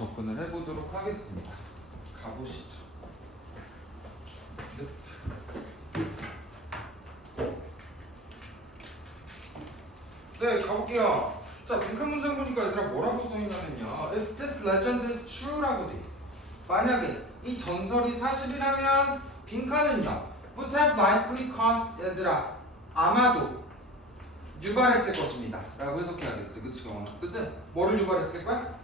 접근을 해보도록 하겠습니다. 가보시죠. 네, 가볼게요. 자, 빈칸 문장 보니까 얘들아 뭐라고 써있냐면요. If this legend is true라고 돼 있어. 만약에 이 전설이 사실이라면 빈칸은요. would have likely caused 얘들아 아마도 유발했을 것입니다. 라고 해석해야겠지. 그치? 그치? 뭐를 유발했을 거야?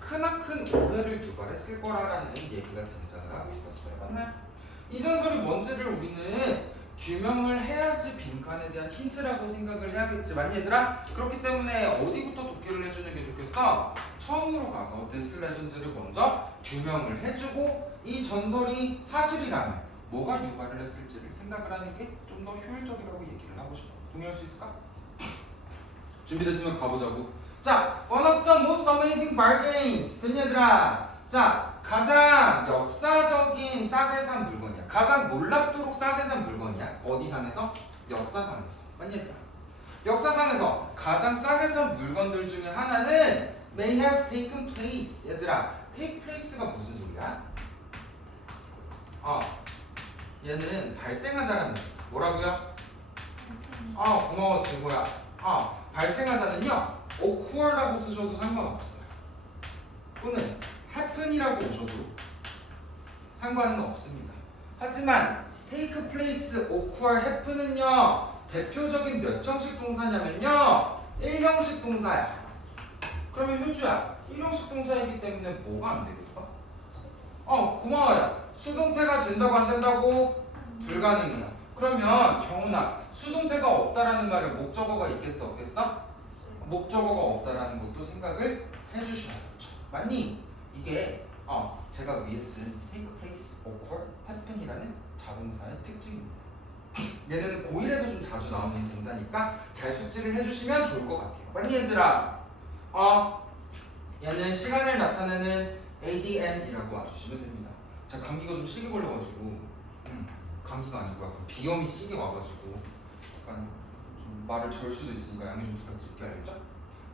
크나큰 오해를 유발했을 거라는 얘기가 등장을 하고 있었어요. 맞나요? 이 전설이 뭔지를 우리는 규명을 해야지 빈칸에 대한 힌트라고 생각을 해야겠지. 맞니 얘들아? 그렇기 때문에 어디부터 독해를 해주는 게 좋겠어? 처음으로 가서 this legend를 먼저 규명을 해주고 이 전설이 사실이라면 뭐가 유발을 했을지를 생각을 하는 게 좀 더 효율적이라고 얘기를 하고 싶어. 동의할 수 있을까? 준비됐으면 가보자고. 자, one of the most amazing bargains. 됐니 얘들아? 자, 가장 역사적인 싸게 산 물건이야. 가장 놀랍도록 싸게 산 물건이야. 어디상에서? 역사상에서. 맞니 얘들아? 역사상에서 가장 싸게 산 물건들 중에 하나는 may have taken place. 얘들아, take place가 무슨 소리야? 얘는 발생하다라는 뭐라고요? 고마워 친구야. 발생하다는요 occur라고 쓰셔도 상관없어요. 또는 happen이라고 오셔도 상관은 없습니다. 하지만 take place, occur, happen은요 대표적인 몇 형식 동사냐면요 1형식 동사야. 그러면 효주야 1형식 동사이기 때문에 뭐가 안 되겠어? 고마워요. 수동태가 된다고 안 된다고? 불가능해요. 그러면 경훈아 수동태가 없다라는 말에 목적어가 있겠어 없겠어? 목적어가 없다라는 것도 생각을 해주셔야죠. 맞니? 이게 제가 위에 쓴 take place, occur, happen이라는 자동사의 특징입니다. 얘는 고1에서 좀 자주 나오는 동사니까 잘 숙지를 해주시면 좋을 것 같아요. 맞니 얘들아? 얘는 시간을 나타내는 ADM이라고 와주시면 됩니다. 자, 감기가 좀 시게 걸려가지고 감기가 아니고 약간 비염이 시게 와가지고 약간 좀 말을 절 수도 있으니까 양해 좀 부탁드릴게요. 알겠죠?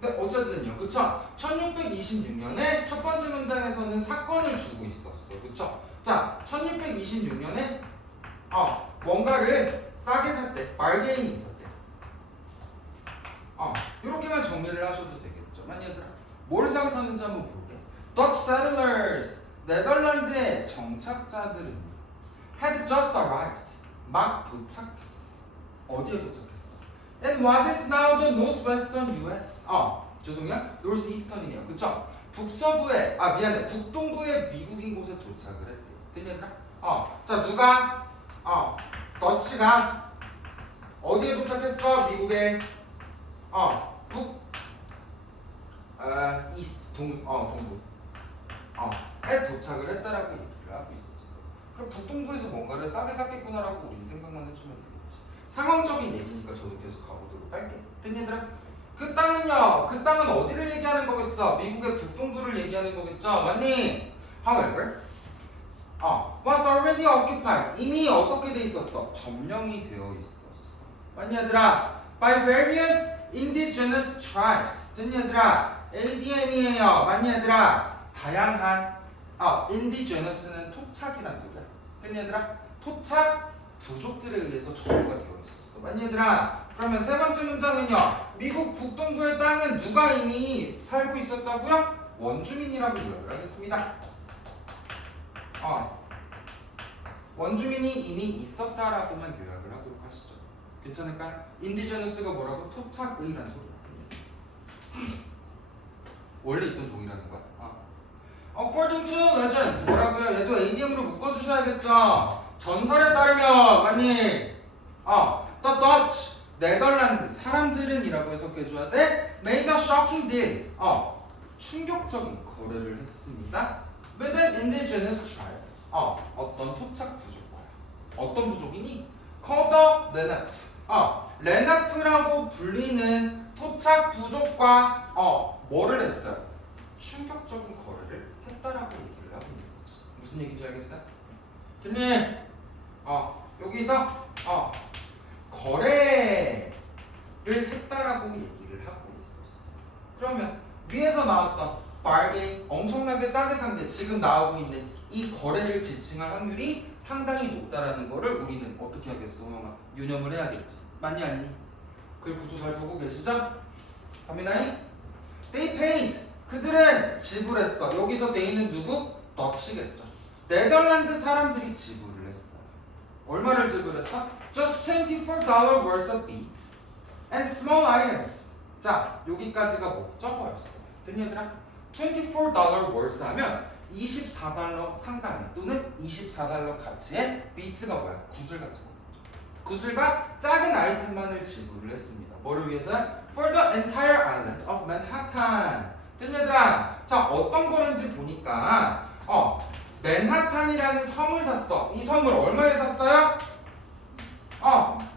근데 어쨌든요, 그쵸? 1626년에 첫 번째 문장에서는 사건을 주고 있었어, 그쵸? 자, 1626년에 뭔가를 싸게 샀대, bargain이 있었대. 이렇게만 정리를 하셔도 되겠죠, 맞니 얘들아? 뭘 싸게 샀는지 한번 볼게. Dutch settlers, 네덜란드의 정착자들은 had just arrived. 막 도착했어. 어디에 도착했어? And what is now the northwestern US? 죄송해요. northeastern이네요. 그쵸? 북서부에, 미안해. 북동부의 미국인 곳에 도착을 했대요. 됐니 얘들아? 자, 누가? 더치가 어디에 도착했어? 미국에? 이스트, 동부. 에 도착을 했다라고 얘기를 하고 있어. 그럼 북동부에서 뭔가를 싸게 샀겠구나라고 우리 생각만 해주면 되겠지. 상황적인 얘기니까 저도 계속 가보도록 할게. 됐니 얘들아? 그 땅은요, 그 땅은 어디를 얘기하는 거겠어? 미국의 북동부를 얘기하는 거겠죠? 맞니? However, was already occupied. 이미 어떻게 돼 있었어? 점령이 되어 있었어. 맞니 얘들아? By various indigenous tribes. 됐니 얘들아? ADM이에요. 맞니 얘들아? 다양한 indigenous는 토착이라는 소리야. 됐니 얘들아? 토착 부족들에 의해서 점유가 되어 있었어. 맞니 얘들아? 그러면 세 번째 문장은요. 미국 북동부의 땅은 누가 이미 살고 있었다고요? 원주민이라고 요약을 하겠습니다. 원주민이 이미 있었다라고만 요약을 하도록 하시죠. 괜찮을까요? 인디저너스가 뭐라고? 토착의라는 소리야. 원래 있던 종이라는 거야. According to the legend 뭐라고요? 얘도 ADM으로 묶어주셔야겠죠. 전설에 따르면 맞니? The Dutch 네덜란드 사람들은 이라고 해석해줘야 돼. Made a shocking deal. 충격적인 거래를 했습니다. With an indigenous tribe. 어떤 토착 부족과요. 어떤 부족이니? Called the Lenape. 레나프라고 불리는 토착 부족과 뭐를 했어요? 충격적인 거래를 했다라고 얘기를 하고 있는 거지. 무슨 얘기인지 알겠어요? 됐니? 여기서 거래를 했다라고 얘기를 하고 있었어. 그러면 위에서 나왔던 bargain 엄청나게 싸게 산 게 지금 나오고 있는 이 거래를 지칭할 확률이 상당히 높다라는 거를 우리는 어떻게 하겠어, 형아? 유념을 해야겠지. 맞니 아니니? 그 구조 잘 보고 계시죠? 가미나이? They paid. 그들은 지불했어. 여기서 they는 누구? 더치겠죠. 네덜란드 사람들이 지불을 했어요. 얼마를 지불했어? Just $24 worth of beads and small items. 자, 여기까지가 목적어였어. 됐니 얘들아? $24 worth 하면 24달러 상당의 또는 24달러 가치의 beads가 뭐야? 구슬 같은 거. 구슬과 작은 아이템만을 지불을 했습니다. 뭐를 위해서? For the entire island of Manhattan. 됐니 얘들아? 자, 어떤 거는지 보니까 맨하탄이라는 섬을 샀어. 이 섬을 얼마에 샀어요?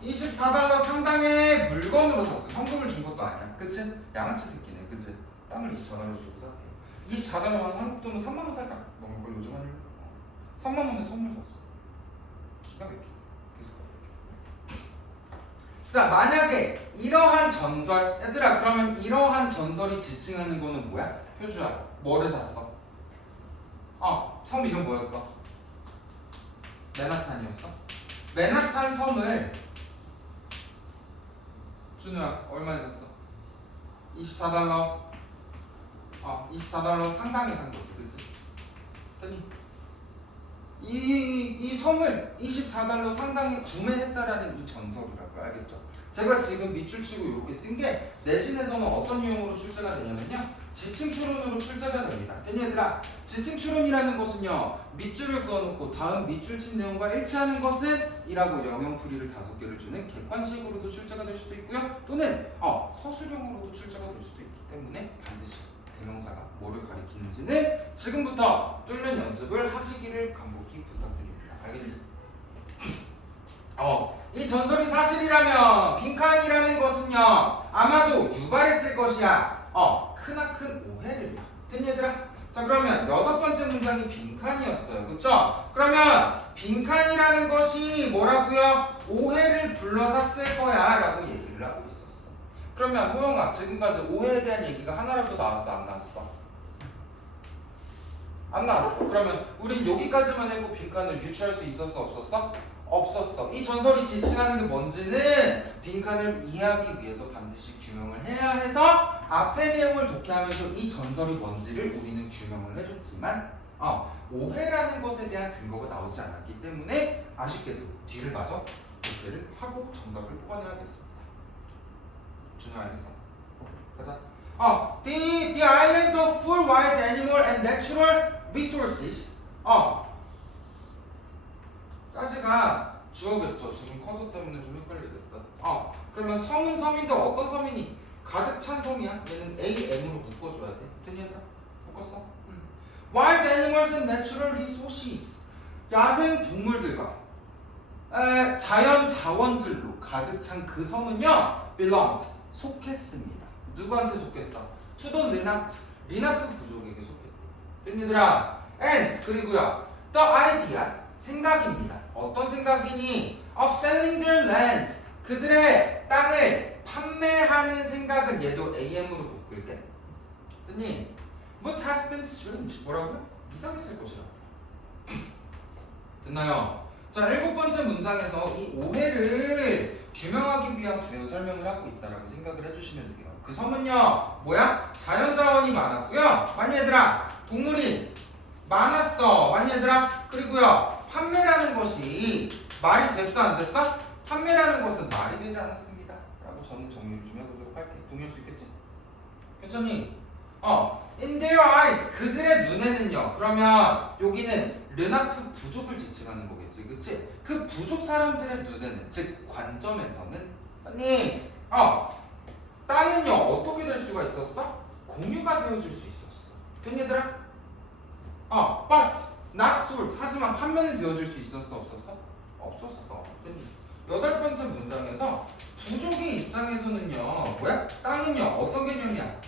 24달러 상당의 물건으로 샀어. 현금을 준 것도 아니야. 그치? 양아치 새끼네. 그치? 땅을 24달러 주고 샀대. 24달러면 한국 돈은 3만 원 살짝 넘을 걸 요즘 하는 3만 원에 선물 샀어. 기가 막히지. 자, 만약에 이러한 전설, 얘들아 그러면 이러한 전설이 지칭하는 거는 뭐야? 표주야, 뭐를 샀어? 섬 이름 뭐였어? 맨하탄이었어? 맨하탄 섬을 준우야 얼마에 샀어? 24달러. 24달러 상당히 산 거지, 그치? 아니 이 섬을 24달러 상당히 구매했다라는 이 전설이라고 알겠죠? 제가 지금 밑줄 치고 이렇게 쓴 게 내신에서는 어떤 유형으로 출제가 되냐면요, 지칭 추론으로 출제가 됩니다. 됐니 얘들아? 지칭 추론이라는 것은요, 밑줄을 그어놓고 다음 밑줄 친 내용과 일치하는 것은 이라고 영역풀이를 5개를 주는 객관식으로도 출제가 될 수도 있고요, 또는 서술형으로도 출제가 될 수도 있기 때문에 반드시 대명사가 뭐를 가리키는지는 지금부터 뚫는 연습을 하시기를 간곡히 부탁드립니다. 알겠니? 이 전설이 사실이라면 빈칸이라는 것은요 아마도 유발했을 것이야. 크나큰 오해를. 됐니 얘들아? 자, 그러면 6번째 문장이 빈칸이었어요. 그쵸? 그러면 빈칸이라는 것이 뭐라고요? 오해를 불러샀을 거야 라고 얘기를 하고 있었어. 그러면 호영아, 지금까지 오해에 대한 얘기가 하나라도 나왔어? 안 나왔어? 안 나왔어. 그러면 우린 여기까지만 해도 빈칸을 유추할 수 있었어? 없었어? 없었어. 이 전설이 지칭하는 게 뭔지는 빈칸을 이해하기 위해서 반드시 규명을 해야 해서 앞의 내용을 독해하면서 이 전설이 뭔지를 우리는 규명을 해줬지만 오해라는 것에 대한 근거가 나오지 않았기 때문에 아쉽게도 뒤를 마저 독해를 하고 정답을 뽑아내야겠습니다. 준호 알겠어? 가자. The island of full wild animal and natural resources. 까지가 주어겠죠. 지금 커서 때문에 좀 헷갈리겠다. 그러면 섬은 섬인데 어떤 섬이니? 가득 찬 섬이야. 얘는 AM으로 묶어줘야 돼. 됐니 얘들아? 묶었어? Wild animals and natural resources. 야생 동물들과 자연 자원들로 가득 찬 그 섬은요, belonged. 속했습니다. 누구한테 속했어? To the 리나프 부족에게 속했대. 됐니 얘들아? And 그리고요, the idea. 생각입니다. 어떤 생각이니? Of selling their land. 그들의 땅을 판매하는 생각은 얘도 AM으로 묶을게. 됐니? Would have been strange. 뭐라고요? 이상했을 것이라고. 됐나요? 자, 7번째 문장에서 이 오해를 규명하기 위한 부연 설명을 하고 있다라고 생각을 해주시면 돼요. 그 섬은요, 뭐야? 자연자원이 많았고요. 많이 얘들아, 동물이 많았어. 많이 얘들아. 그리고요, 판매라는 것이 말이 됐어 안 됐어? 판매라는 것은 말이 되지 않았습니다 라고 저는 정리를 좀 해보도록 할게. 동의할 수 있겠지? 괜찮니? In their eyes. 그들의 눈에는요. 그러면 여기는 르나프 부족을 지칭하는 거겠지. 그치? 그 부족 사람들의 눈에는, 즉 관점에서는 아니 땅은요 어떻게 될 수가 있었어? 공유가 되어질 수 있었어. 됐니 얘들아? but not sold. 하지만 판매는 되어질 수 있었어? 없었어? 없었어. 됐니? 8번째 문장에서 부족의 입장에서는요, 뭐야? 땅은요 어떤 개념이야?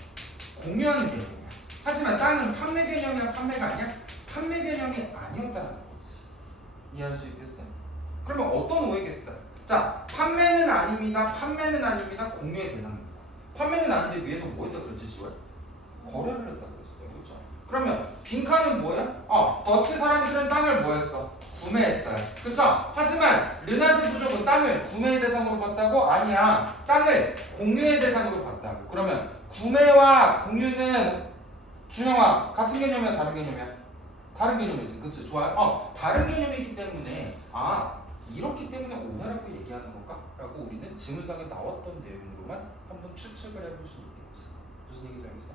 공유하는 개념이야. 하지만 땅은 판매 개념이야? 판매가 아니야? 판매 개념이 아니었다는 거지. 이해할 수 있겠어? 그러면 어떤 오해겠어요? 자, 판매는 아닙니다. 판매는 아닙니다. 공유의 대상입니다. 판매는 아닌데 위에서 뭐 했다 그랬지, 지원? 거래를 했다 그랬어요. 그렇죠? 그러면 빈칸은 뭐야? 더치 사람들은 땅을 뭐 했어? 구매했어요. 그쵸? 하지만 르나드 부족은 땅을 구매의 대상으로 봤다고? 아니야. 땅을 공유의 대상으로 봤다고. 그러면 구매와 공유는 준영아 같은 개념이야 다른 개념이야? 다른 개념이지. 그치? 좋아요. 다른 개념이기 때문에 이렇기 때문에 오해라고 얘기하는 건가? 라고 우리는 지문상에 나왔던 내용으로만 한번 추측을 해볼 수 있겠지. 무슨 얘기인지 알겠어?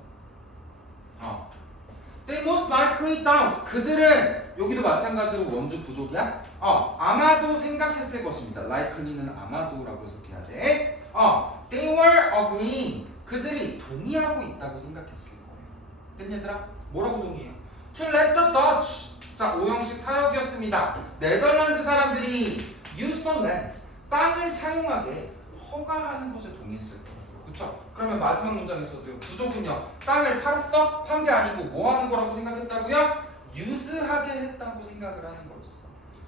They most likely don't. 그들은 여기도 마찬가지로 원주 부족이야. 아마도 생각했을 것입니다. likely는 아마도라고 해석해야 돼. They were agreeing. 그들이 동의하고 있다고 생각했을 거예요. 됐니 얘들아? 뭐라고 동의해요? To let the Dutch. 자, 5형식 사역이었습니다. 네덜란드 사람들이 use the land. 땅을 사용하게 허가하는 것에 동의했을 거예요. 그쵸? 그러면 마지막 문장에서도요. 부족은요. 땅을 팔았어? 판 게 아니고 뭐 하는 거라고 생각했다고요? 유스하게 했다고 생각을 하는 거였어.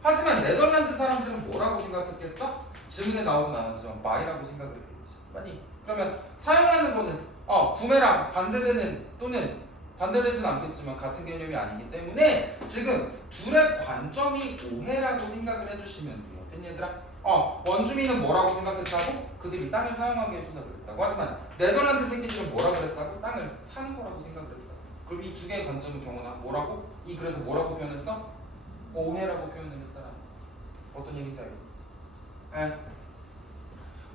하지만 네덜란드 사람들은 뭐라고 생각했겠어? 질문에 나오진 않았지만 buy라고 생각을 했겠지. 맞니? 그러면 사용하는 거는 구매랑 반대되는 또는 반대되진 않겠지만 같은 개념이 아니기 때문에 지금 둘의 관점이 오해라고 생각을 해주시면 돼요. 됐니 얘들아? 원주민은 뭐라고 생각했다고? 그들이 땅을 사용하게 해준다 그랬다고. 하지만 네덜란드 새끼들은 뭐라고 그랬다고? 땅을 사는 거라고 생각을 했다고. 그럼 이 두 개의 관점은 경우나 뭐라고? 그래서 뭐라고 표현했어? 오해라고 표현을 했다. 어떤 얘기인지 알죠?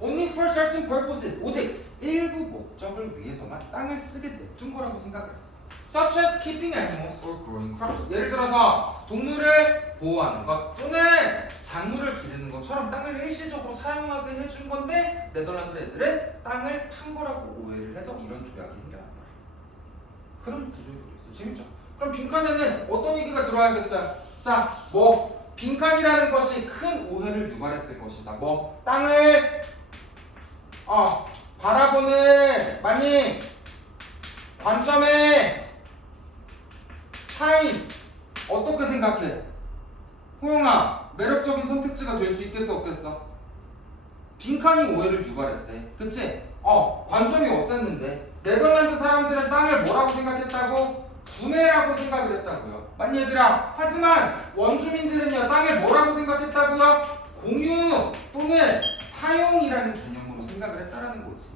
Only for certain purposes. 오직 일부 목적을 위해서만 땅을 쓰게 냅둔 거라고 생각을 했어. Such as keeping animals or growing crops. 예를 들어서 동물을 보호하는 것 또는 작물을 기르는 것처럼 땅을 일시적으로 사용하게 해준 건데 네덜란드 애들은 땅을 판 거라고 오해를 해서 이런 조약이 생겨났다. 그런 구조들이 있어. 재밌죠? 그럼 빈칸에는 어떤 얘기가 들어와야겠어요? 자, 빈칸이라는 것이 큰 오해를 유발했을 것이다. 땅을 바라보는 관점의 차이 어떻게 생각해? 호영아, 매력적인 선택지가 될 수 있겠어 없겠어? 빈칸이 오해를 유발했대. 그치? 관점이 어땠는데? 네덜란드 사람들은 땅을 뭐라고 생각했다고? 구매라고 생각을 했다고요. 맞니 얘들아? 하지만 원주민들은요 땅을 뭐라고 생각했다고요? 공유 또는 사용이라는 개념으로 생각을 했다라는 거지.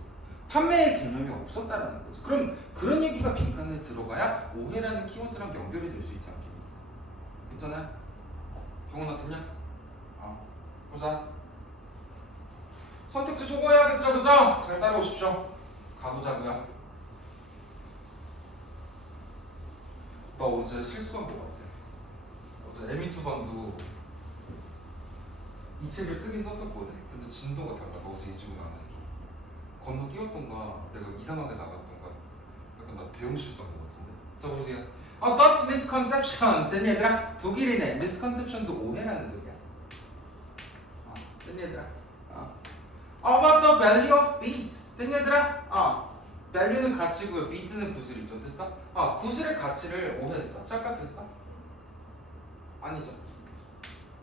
판매의 개념이 없었다라는 거지. 그럼 그런 얘기가 빈칸에 들어가야 오해라는 키워드랑 연결이 될 수 있지 않겠니? 괜찮아요? 경훈아 듣냐? 보자. 선택지 소거해야겠죠, 그죠? 잘 따라오십시오. 가보자고요. 나 어제 실수한 것 같아. 어제 에미투방도 이 책을 쓰긴 썼었거든. 근데 진도가 달라. 너 어제 이 질문 안 했어. 건너 뛰었던가 내가 이상하게 나갔던가 약간 나 대형 실수한 것 같은데. 자 보세요. That's misconception. 됐니 얘들아? 독일이네. misconception도 오해라는 소리야. 됐니 얘들아? About the value of beads. 됐니 얘들아? value는 가치고요. beads는 구슬이죠. 됐어? 구슬의 가치를 오해했어. 착각했어? 아니죠.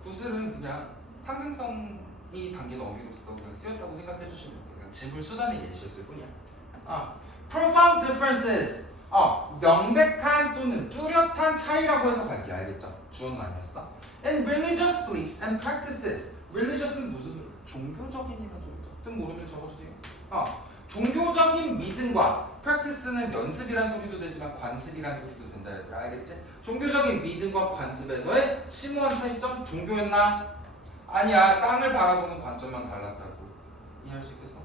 구슬은 그냥 상징성이 담긴 어휘로서 그냥 쓰였다고 생각해 주시면 돼요. 그냥 지불 수단의 예시였을 뿐이야. Profound differences. 명백한 또는 뚜렷한 차이라고 해석할게. 알겠죠? 주어는 아니었어. And religious beliefs and practices. religious은 무슨 소리? 종교적인이라는 소리죠. 뜻 모르면 적어주세요. 종교적인 믿음과 practice는 연습이란 소리도 되지만 관습이란 소리도 된다 얘들아. 알겠지? 종교적인 믿음과 관습에서의 심오한 차이점. 종교였나? 아니야. 땅을 바라보는 관점만 달랐다고. 이해할 수 있겠어?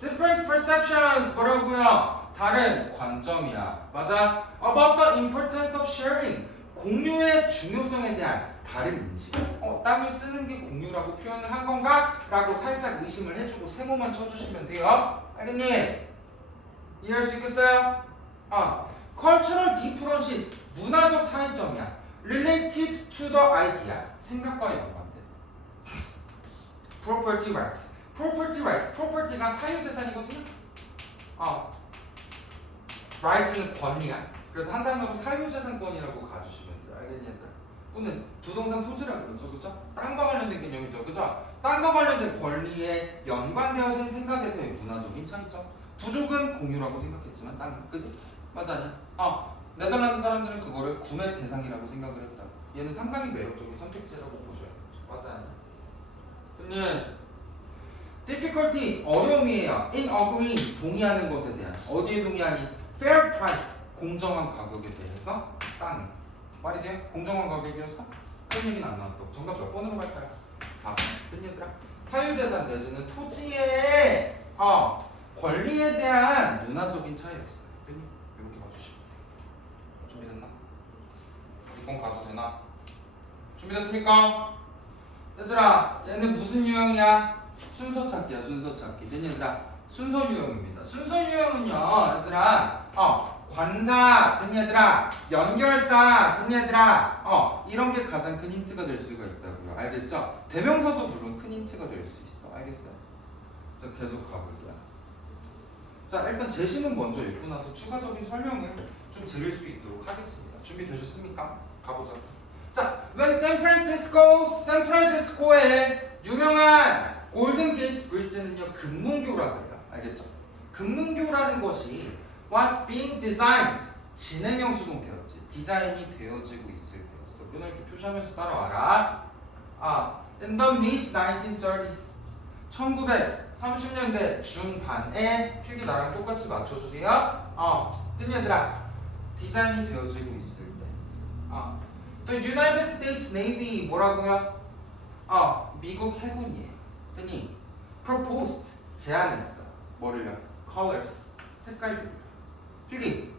Different perceptions. 뭐라고요? 다른 관점이야. 맞아? About the importance of sharing. 공유의 중요성에 대한 다른 인식. 땅을 쓰는 게 공유라고 표현을 한 건가? 라고 살짝 의심을 해주고 세모만 쳐주시면 돼요. 알겠니? 이해할 수 있겠어요? Cultural differences. 문화적 차이점이야. Related to the idea. 생각과 연관돼. Property rights. Property right. Property가 사유재산이거든요. rights는 권리야. 그래서 한 단어로 사유재산권이라고 가주시면 돼요. 알겠니 얘들아? 또는 부동산 토지라고 그러죠. 그죠? 땅과 관련된 개념이죠. 그죠? 땅과 관련된 권리에 연관되어진 생각에서의 문화적인 차이점. 부족은 공유라고 생각했지만 땅은 그지? 맞아 아니야? 네덜란드 사람들은 그거를 구매 대상이라고 생각을 했다. 얘는 상당히 매력적인 선택지라고 보셔야 되죠. 맞아요. 네. difficulties 어려움이에요. in agreeing 동의하는 것에 대한 어디에 동의하니? fair price 공정한 가격에 대해서 땅 말이 돼요? 공정한 가격이었어? 그런 얘기는 안 나왔다고. 정답 몇 번으로 갈까요? 4번. 된 얘들아. 사유재산 내지는 토지의 권리에 대한 문화적인 차이였어요. 이렇게 봐주시면 준비됐나? 6번 가도 되나? 준비됐습니까? 얘들아 얘는 무슨 유형이야? 순서 찾기야. 순서 찾기. 된 얘들아 순서 유형입니다. 순서 유형은요 얘들아 관사 된 얘들아 연결사 된 얘들아 이런 게 가장 큰 힌트가 될 수가 있다고요. 알겠죠? 대명사도 물론 큰 힌트가 될 수 있어. 알겠어요? 자 계속 가볼게요. 자 일단 제시문 먼저 읽고 나서 추가적인 설명을 좀 드릴 수 있도록 하겠습니다. 준비되셨습니까? 가보자. 자, when 샌프란시스코의 유명한 골든 게이트 브릿지는요 금문교라고 해요. 알겠죠? 금문교라는 것이 was being designed 진행형 수동태였지. 디자인이 되어지고 있을 때였어. 이걸 이렇게 표시하면서 따라와라. in the mid 1930s 1930년대 중반에 필기 나랑 똑같이 맞춰주세요. 뜬 얘들아 디자인이 되어지고 있을 때 The United States Navy 뭐라고요? 미국 해군이에요. 뜨니 proposed 제안했어. 뭐를요? colors 색깔들. 필기.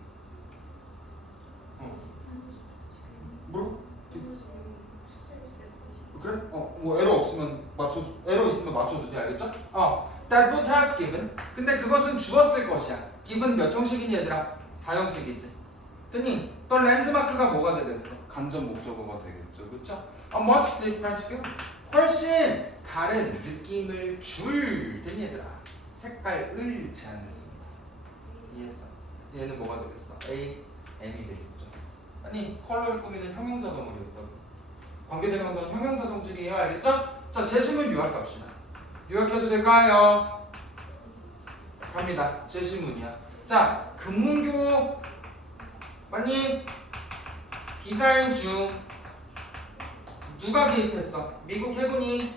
뭐라고? 그래? 뭐 에러 없으면 에러 있으면 맞춰주세요. 알겠죠? That would have given. 근데 그것은 주었을 것이야. given 몇 형식이니 얘들아? 4형식이지. 뜨니 또 랜드마크가 뭐가 되겠어? 간접 목적어가 되겠죠. 그렇죠? A much different feel. 훨씬 다른 느낌을 줄 되니 얘들아. 색깔을 제안했습니다. 이해했어? 얘는 뭐가 되겠어? A, M이 되겠죠. 아니 컬러를 꾸미는 형용사 덩어리였다고. 관계대명사는 형용사 성질이에요. 알겠죠? 자 제시문 요약합시다. 요약해도 될까요? 갑니다. 제시문이야. 자 금문교 아니 디자인 중 누가 개입했어? 미국 해군이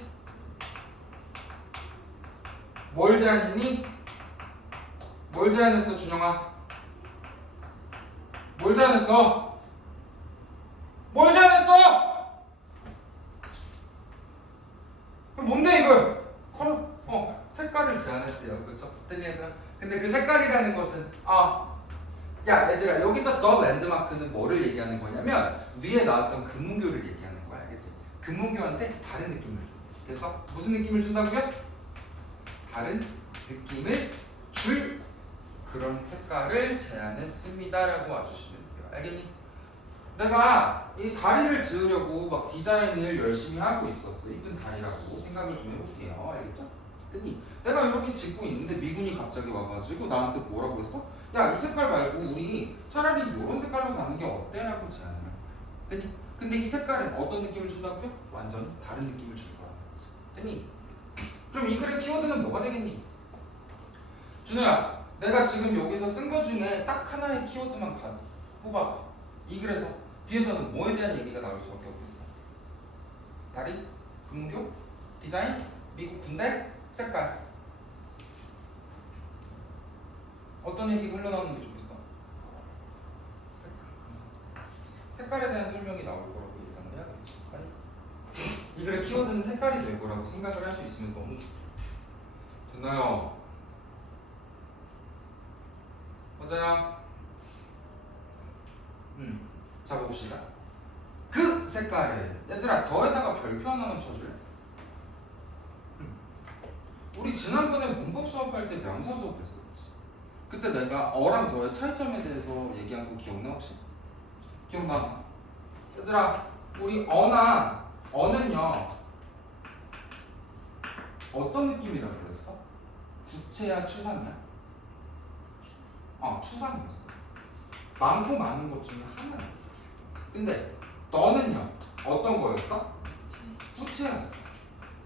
뭘 제안했니? 뭘 제안했어 준영아? 뭘 제안했어? 뭘 제안했어? 뭔데 이걸? 색깔을 제안했대요. 그쵸? 얘들아. 근데 그 색깔이라는 것은 야 얘들아 여기서 더 랜드마크는 뭐를 얘기하는 거냐면 위에 나왔던 금문교를 얘기하는 거야. 알겠지? 금문교한테 다른 느낌을 줘. 그래서 무슨 느낌을 준다고요? 다른 느낌을 줄 그런 색깔을 제안했습니다 라고 와주시면 돼요. 알겠니? 내가 이 다리를 지으려고 막 디자인을 열심히 하고 있었어. 이쁜 다리라고 생각을 좀 해볼게요. 알겠죠? 그니 내가 이렇게 짓고 있는데 미군이 갑자기 와가지고 나한테 뭐라고 했어? 야 이 색깔 말고 우리 차라리 이런 색깔로 가는 게 어때? 라고 제안을 한 거야. 근데 이 색깔은 어떤 느낌을 준다고요? 완전 다른 느낌을 줄 거라는 거지. 됐니? 그럼 이 글의 키워드는 뭐가 되겠니? 준호야 내가 지금 여기서 쓴 거 중에 딱 하나의 키워드만 뽑아봐. 이 글에서 뒤에서는 뭐에 대한 얘기가 나올 수밖에 없겠어? 다리? 금문교? 디자인? 미국 군대? 색깔. 어떤 얘기가 흘러나오는 게 좋겠어? 색깔에 대한 설명이 나올 거라고 예상을 해야 되겠죠. 이 글의 키워드는 색깔이 될 거라고 생각을 할 수 있으면 너무 좋죠. 됐나요? 맞아요? 자 봅시다. 그 색깔을 얘들아 더에다가 별표 하나만 쳐줄래? 우리 지난번에 문법 수업할 때 명사 수업했었지. 그때 내가 어랑 더의 차이점에 대해서 얘기한 거 기억나 혹시? 기억나? 얘들아 우리 어는요 어떤 느낌이라고 그랬어? 구체야 추상이야? 추상이었어. 많고 많은 것 중에 하나야. 근데 너는요 어떤 거였어? 구체였어.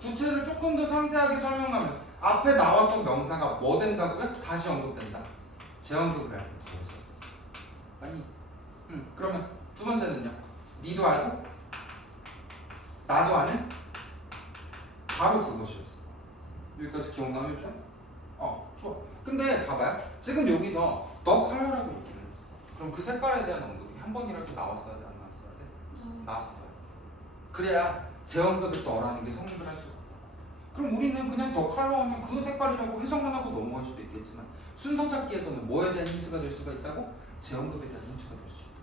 구체를 조금 더 상세하게 설명하면 앞에 나왔던 명사가 뭐 된다고요? 다시 언급된다. 재언급을 할 때 더 했었어. 아니 그러면 두 번째는요. 니도 알고 나도 아는 바로 그것이었어. 여기까지 기억나겠죠? 좋아. 근데 봐봐요. 지금 여기서 더 컬러라고 얘기를 했어. 그럼 그 색깔에 대한 언급이 한 번이라도 나왔어야 돼, 안 나왔어야 돼? 나왔어요. 그래야 재언급의 더라는 게 성립을 할 수가 없다. 그럼 우리는 그냥 더 컬러 하면 그 색깔이라고 해석만 하고 넘어갈 수도 있겠지만 순서 찾기에서는 뭐에 대한 힌트가 될 수가 있다고? 재언급에 대한 힌트가 될 수 있다.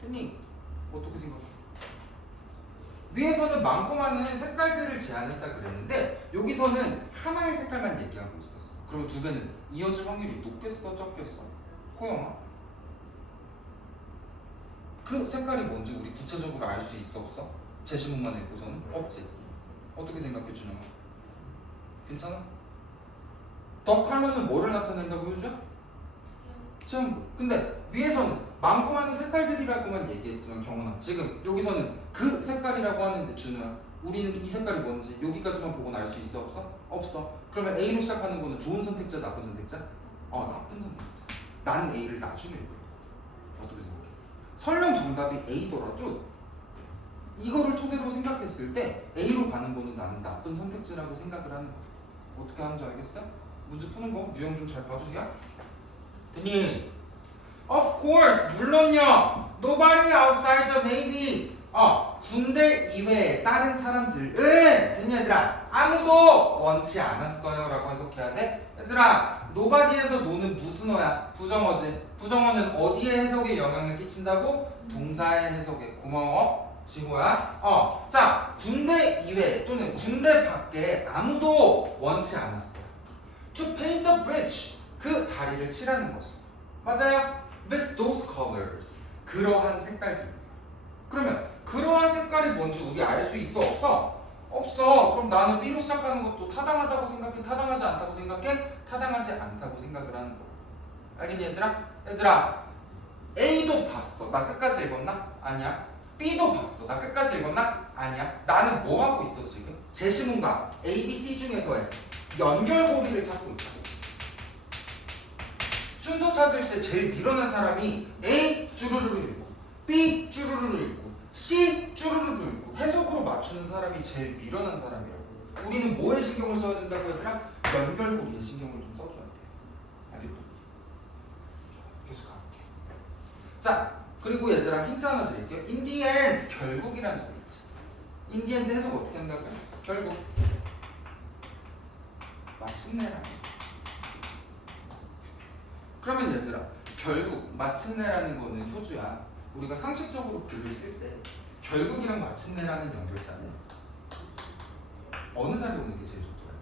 됐니? 어떻게 생각해? 위에서는 많고 많은 색깔들을 제안했다 그랬는데 여기서는 하나의 색깔만 얘기하고 있었어. 그럼 두 개는 이어질 확률이 높겠어, 적겠어? 호영아? 그 색깔이 뭔지 우리 구체적으로 알 수 있어, 없어? 제시문만 읽고서는? 없지. 어떻게 생각해, 준영아? 괜찮아? 더 컬러는 뭐를 나타낸다고 효주야? 체험부. 근데 위에서는 많고 많은 색깔들이라고만 얘기했지만 경훈아, 지금 여기서는 그 색깔이라고 하는데 준우야, 우리는 이 색깔이 뭔지 여기까지만 보고는 알 수 있어, 없어? 없어. 그러면 A로 시작하는 거는 좋은 선택자, 나쁜 선택자? 나쁜 선택자. 나는 A를 나중에 읽을 거야. 어떻게 생각해? 설령 정답이 A더라도 이거를 토대로 생각했을 때 A로 가는 거는 나는 나쁜 선택지라고 생각을 하는 거야. 어떻게 하는지 알겠어요? 문제 푸는 거 유형 좀 잘 봐주세요. 됐니? Of course, 물론요. Nobody outside the Navy. 군대 이외에 다른 사람들은 됐니 얘들아? 아무도 원치 않았어요 라고 해석해야 돼. 얘들아, nobody에서 no는 무슨 어야? 부정어지. 부정어는 어디에 해석에 영향을 끼친다고? 동사의 해석에. 고마워 지호야. 자, 군대 이외 또는 군대 밖에 아무도 원치 않았어요. To paint the bridge, 그 다리를 칠하는 거죠. 맞아요? With those colors, 그러한 색깔들. 그러면 그러한 색깔이 뭔지 우리 알 수 있어, 없어? 없어. 그럼 나는 B로 시작하는 것도 타당하다고 생각해? 타당하지 않다고 생각해? 타당하지 않다고 생각을 하는 거. 알겠니 얘들아? 얘들아, A도 봤어. 나 끝까지 읽었나? 아니야. B도 봤어. 나 끝까지 읽었나? 아니야. 나는 뭐 하고 있어 지금? 제시문과 A, B, C 중에서의 연결고리를 찾고 있다고. 순서 찾을 때 제일 밀어난 사람이 A 쭈루루루 읽고 B 쭈루루루 읽고 C 쭈루루루 읽고 해석으로 맞추는 사람이 제일 밀어난 사람이라고. 우리는 뭐에 신경을 써야 된다고 얘들아? 연결고리에 신경을 좀 써줘야 돼. 알겠어? 계속 갈게. 자, 그리고 얘들아 힌트 하나 드릴게요. In the end, 결국이라는 소리 있지. In the end 해석 어떻게 한다고요? 결국. 마침내라는 소리. 그러면 얘들아, 결국 마침내라는 거는 효주야. 우리가 상식적으로 글을 쓸 때 결국이랑 마침내라는 연결사는 어느 자리에 오는 게 제일 적절해?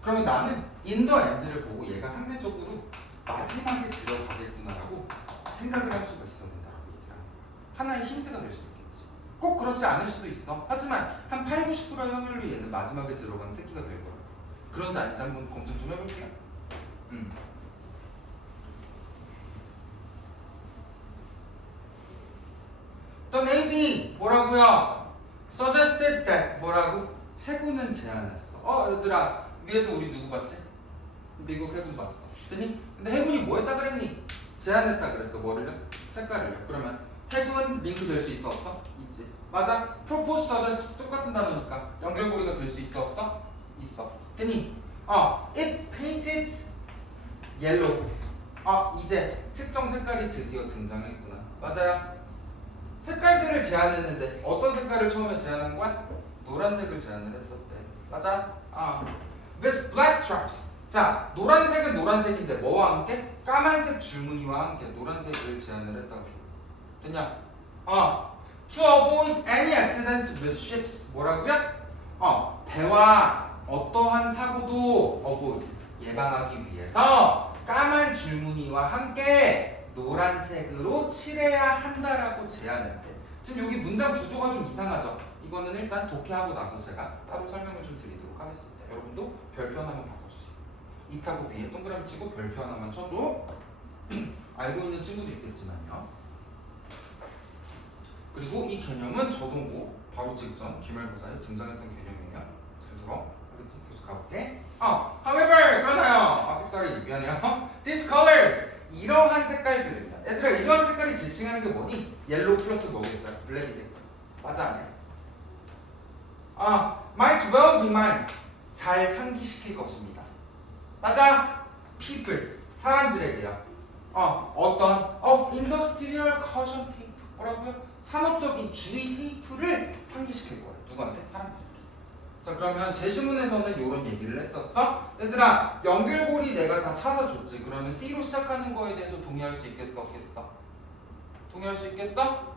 그러면 나는 in the end를 보고 얘가 상대적으로 마지막에 들어가겠구나라고 생각을 할 수가 있어야 된다라고 얘기를 하는 거야. 하나의 힌트가 될 수도 있겠지. 꼭 그렇지 않을 수도 있어. 하지만 한 80-90%의 확률로 얘는 마지막에 들어가는 새끼가 될 거야. 그런지 아닌지 한번 검증 좀 해볼게요. The Navy 뭐라고요? Suggested that 뭐라고? 해군은 제안했어. 얘들아, 위에서 우리 누구 봤지? 미국 해군 봤어. 됐니? 근데 해군이 뭐 했다 그랬니? 제안했다 그랬어. 뭐를요? 색깔을요. 그러면 해군 링크 될 수 있어, 없어? 있지. 맞아. Propose, suggest 똑같은 단어니까 연결고리가 될 수 있어, 없어? 있어. 됐니? It painted yellow. 이제 특정 색깔이 드디어 등장했구나. 맞아요. 색깔들을 제안했는데 어떤 색깔을 처음에 제안한 거야? 노란색을 제안을 했었대. 맞아? With black stripes. 자, 노란색은 노란색인데 뭐와 함께? 까만색 줄무늬와 함께 노란색을 제안을 했다고. 됐냐? To avoid any accidents with ships. 뭐라고요? 배와 어떠한 사고도 avoid, 예방하기 위해서 까만 줄무늬와 함께 노란색으로 칠해야 한다라고 제안했대. 지금 여기 문장 구조가 좀 이상하죠? 이거는 일단 독해하고 나서 제가 따로 설명을 좀 드리도록 하겠습니다. 여러분도 별표 하나만 바꿔주세요. 이 타고 위에 동그라미 치고 별표 하나만 쳐줘. 알고 있는 친구도 있겠지만요. 그리고 이 개념은 저도 뭐 바로 직전 기말고사에 등장했던 개념이에요. 그래서 알겠지? 계속 가볼게. however, 그러나요. sorry, 미안해요. These colors, 이러한 색깔들입니다. 얘들아 이런 색깔이 지칭하는 게 뭐니? 옐로우 플러스 뭐겠어요? 블랙이겠죠. 맞아 아니야? might well be minds. 잘 상기시킬 것입니다. 맞아. people. 사람들에게요. 어떤 of industrial caution paper. 뭐라고요? 산업적인 주의 테이프를 상기시킬 거예요. 누구한테? 사람들에게. 자 그러면 제시문에서는 이런 얘기를 했었어. 얘들아 연결고리 내가 다 찾아줬지. 그러면 C로 시작하는 거에 대해서 동의할 수 있겠어? 없겠어? 동의할 수 있겠어?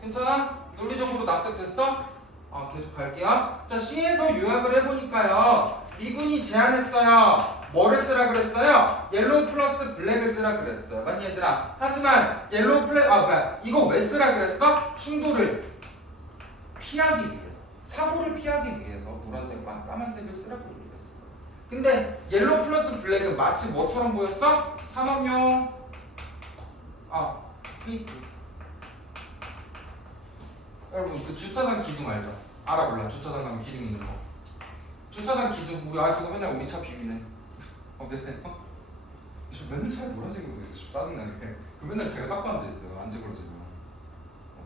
괜찮아? 논리적으로 납득됐어? 계속 갈게요. 자 C에서 요약을 해보니까요. 미군이 제안했어요. 뭐를 쓰라 그랬어요? 옐로우 플러스 블랙을 쓰라 그랬어요. 맞니 얘들아? 하지만 옐로우 플렉 이거 왜 쓰라 그랬어? 충돌을 피하기 위해서, 사고를 피하기 위해서 노란색과 까만색을 쓰라고 얘기했어. 근데 옐로우 플러스 블랙은 마치 뭐처럼 보였어? 산업용 테이프. 여러분 그 주차장 기둥 알죠? 알아 몰라? 주차장 가면 기둥 있는 거. 주차장 기둥 그거 맨날 우리 차 비비는. 미안해. 저 맨날 차에 노란색으로 돼 있어. 짜증나게. 그 맨날 제가 딱 앉아 있어요. 안 찌그러지고.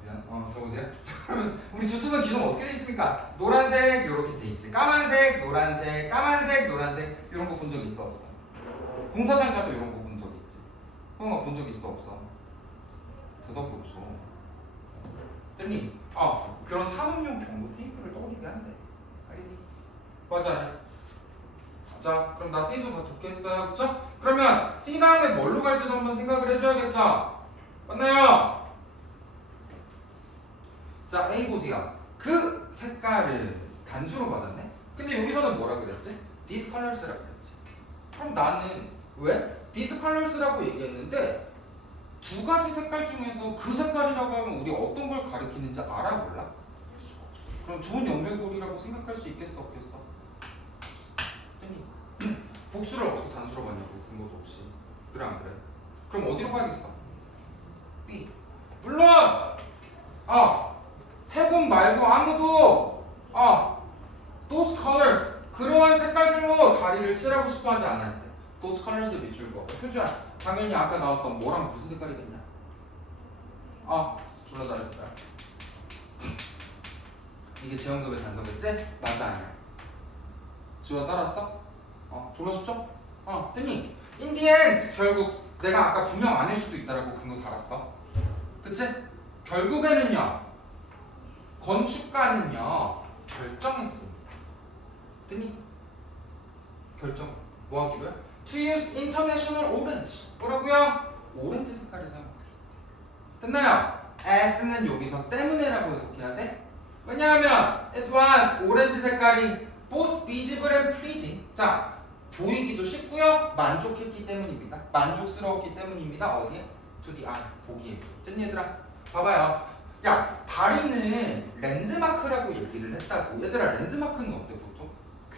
미안. 저보세요. 자 그러면 우리 주차장 기둥 어떻게 돼 있습니까? 노란색 요렇게 돼 있지. 까만색, 노란색, 까만색, 노란색 이런 거 본 적 있어 없어? 공사장 가도 이런 거 본 적 있지. 형아 본 적 있어 없어? 대답이 없어. 됐니? 그런 산업용 경고 테이프를 떠올리게 한대. 알겠니? 맞아. 자, 그럼 나 C도 다 독했어요. 그쵸? 그러면 C 다음에 뭘로 갈지도 한번 생각을 해줘야겠죠? 맞나요? 자, A 보세요. 그 색깔을 단수로 받았네? 근데 여기서는 뭐라 그랬지? These colors라고 그랬지. 그럼 나는 왜? These colors라고 얘기했는데 두 가지 색깔 중에서 그 색깔이라고 하면 우리 어떤 걸 가리키는지 알아 몰라? 알 수가 없어. 그럼 좋은 연결고리라고 생각할 수 있겠어 없겠어? 복수를 어떻게 단수로 받냐고 근거도 없이. 그래 안 그래? 그럼 어디로 가야겠어? B. 물론 해군 말고 아무도 those colors 그러한 색깔들로 다리를 칠하고 싶어 하지 않을 때 those colors를 밑줄 거. 표주야 당연히 아까 나왔던 뭐랑 무슨 색깔이겠냐? 졸라 잘했어요. 이게 지원급의 단서겠지? 맞아 아니야? 지원 따랐어? 졸라 쉽죠? 됐니? In the end 결국 내가 아까 분명 아닐 수도 있다라고 근거 달았어. 그치? 결국에는요 건축가는요 결정했습니다. 됐니? 결정 뭐 하기로요? To use international orange 뭐라고요? 오렌지 색깔을 사용하기로 됐나요? as는 여기서 때문에라고 해석해야 돼? 왜냐하면 it was 오렌지 색깔이 both visible and pleasing. 자, 보이기도 쉽고요. 만족했기 때문입니다. 만족스러웠기 때문입니다. 어디에? To the eye. 보기에. 됐니 얘들아? 봐봐요. 야, 다리는 랜드마크라고 얘기를 했다고. 얘들아, 랜드마크는 어때 보통?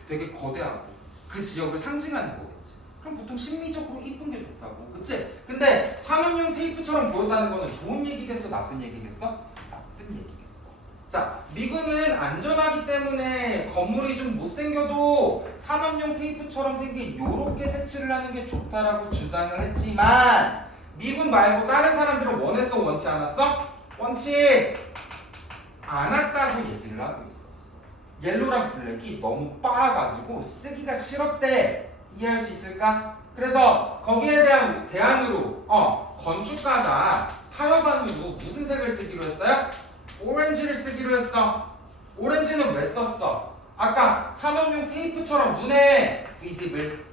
되게 거대하고 그 지역을 상징하는 거겠지. 그럼 보통 심미적으로 이쁜 게 좋다고. 그치? 근데 산업용 테이프처럼 보였다는 거는 좋은 얘기겠어? 나쁜 얘기겠어? 나쁜 얘기겠어. 자, 미군은 안전하기 때문에 건물이 좀 못생겨도 산업용 테이프처럼 생긴 요렇게 색칠을 하는 게 좋다라고 주장을 했지만 미군 말고 다른 사람들은 원했어 원치 않았어? 원치 않았다고 얘기를 하고 있었어. 옐로랑 블랙이 너무 빻아가지고 쓰기가 싫었대. 이해할 수 있을까? 그래서 거기에 대한 대안으로 건축가가 타협안으로 무슨 색을 쓰기로 했어요? 오렌지를 쓰기로 했어. 오렌지는 왜 썼어? 아까 산업용 테이프처럼 눈에 visible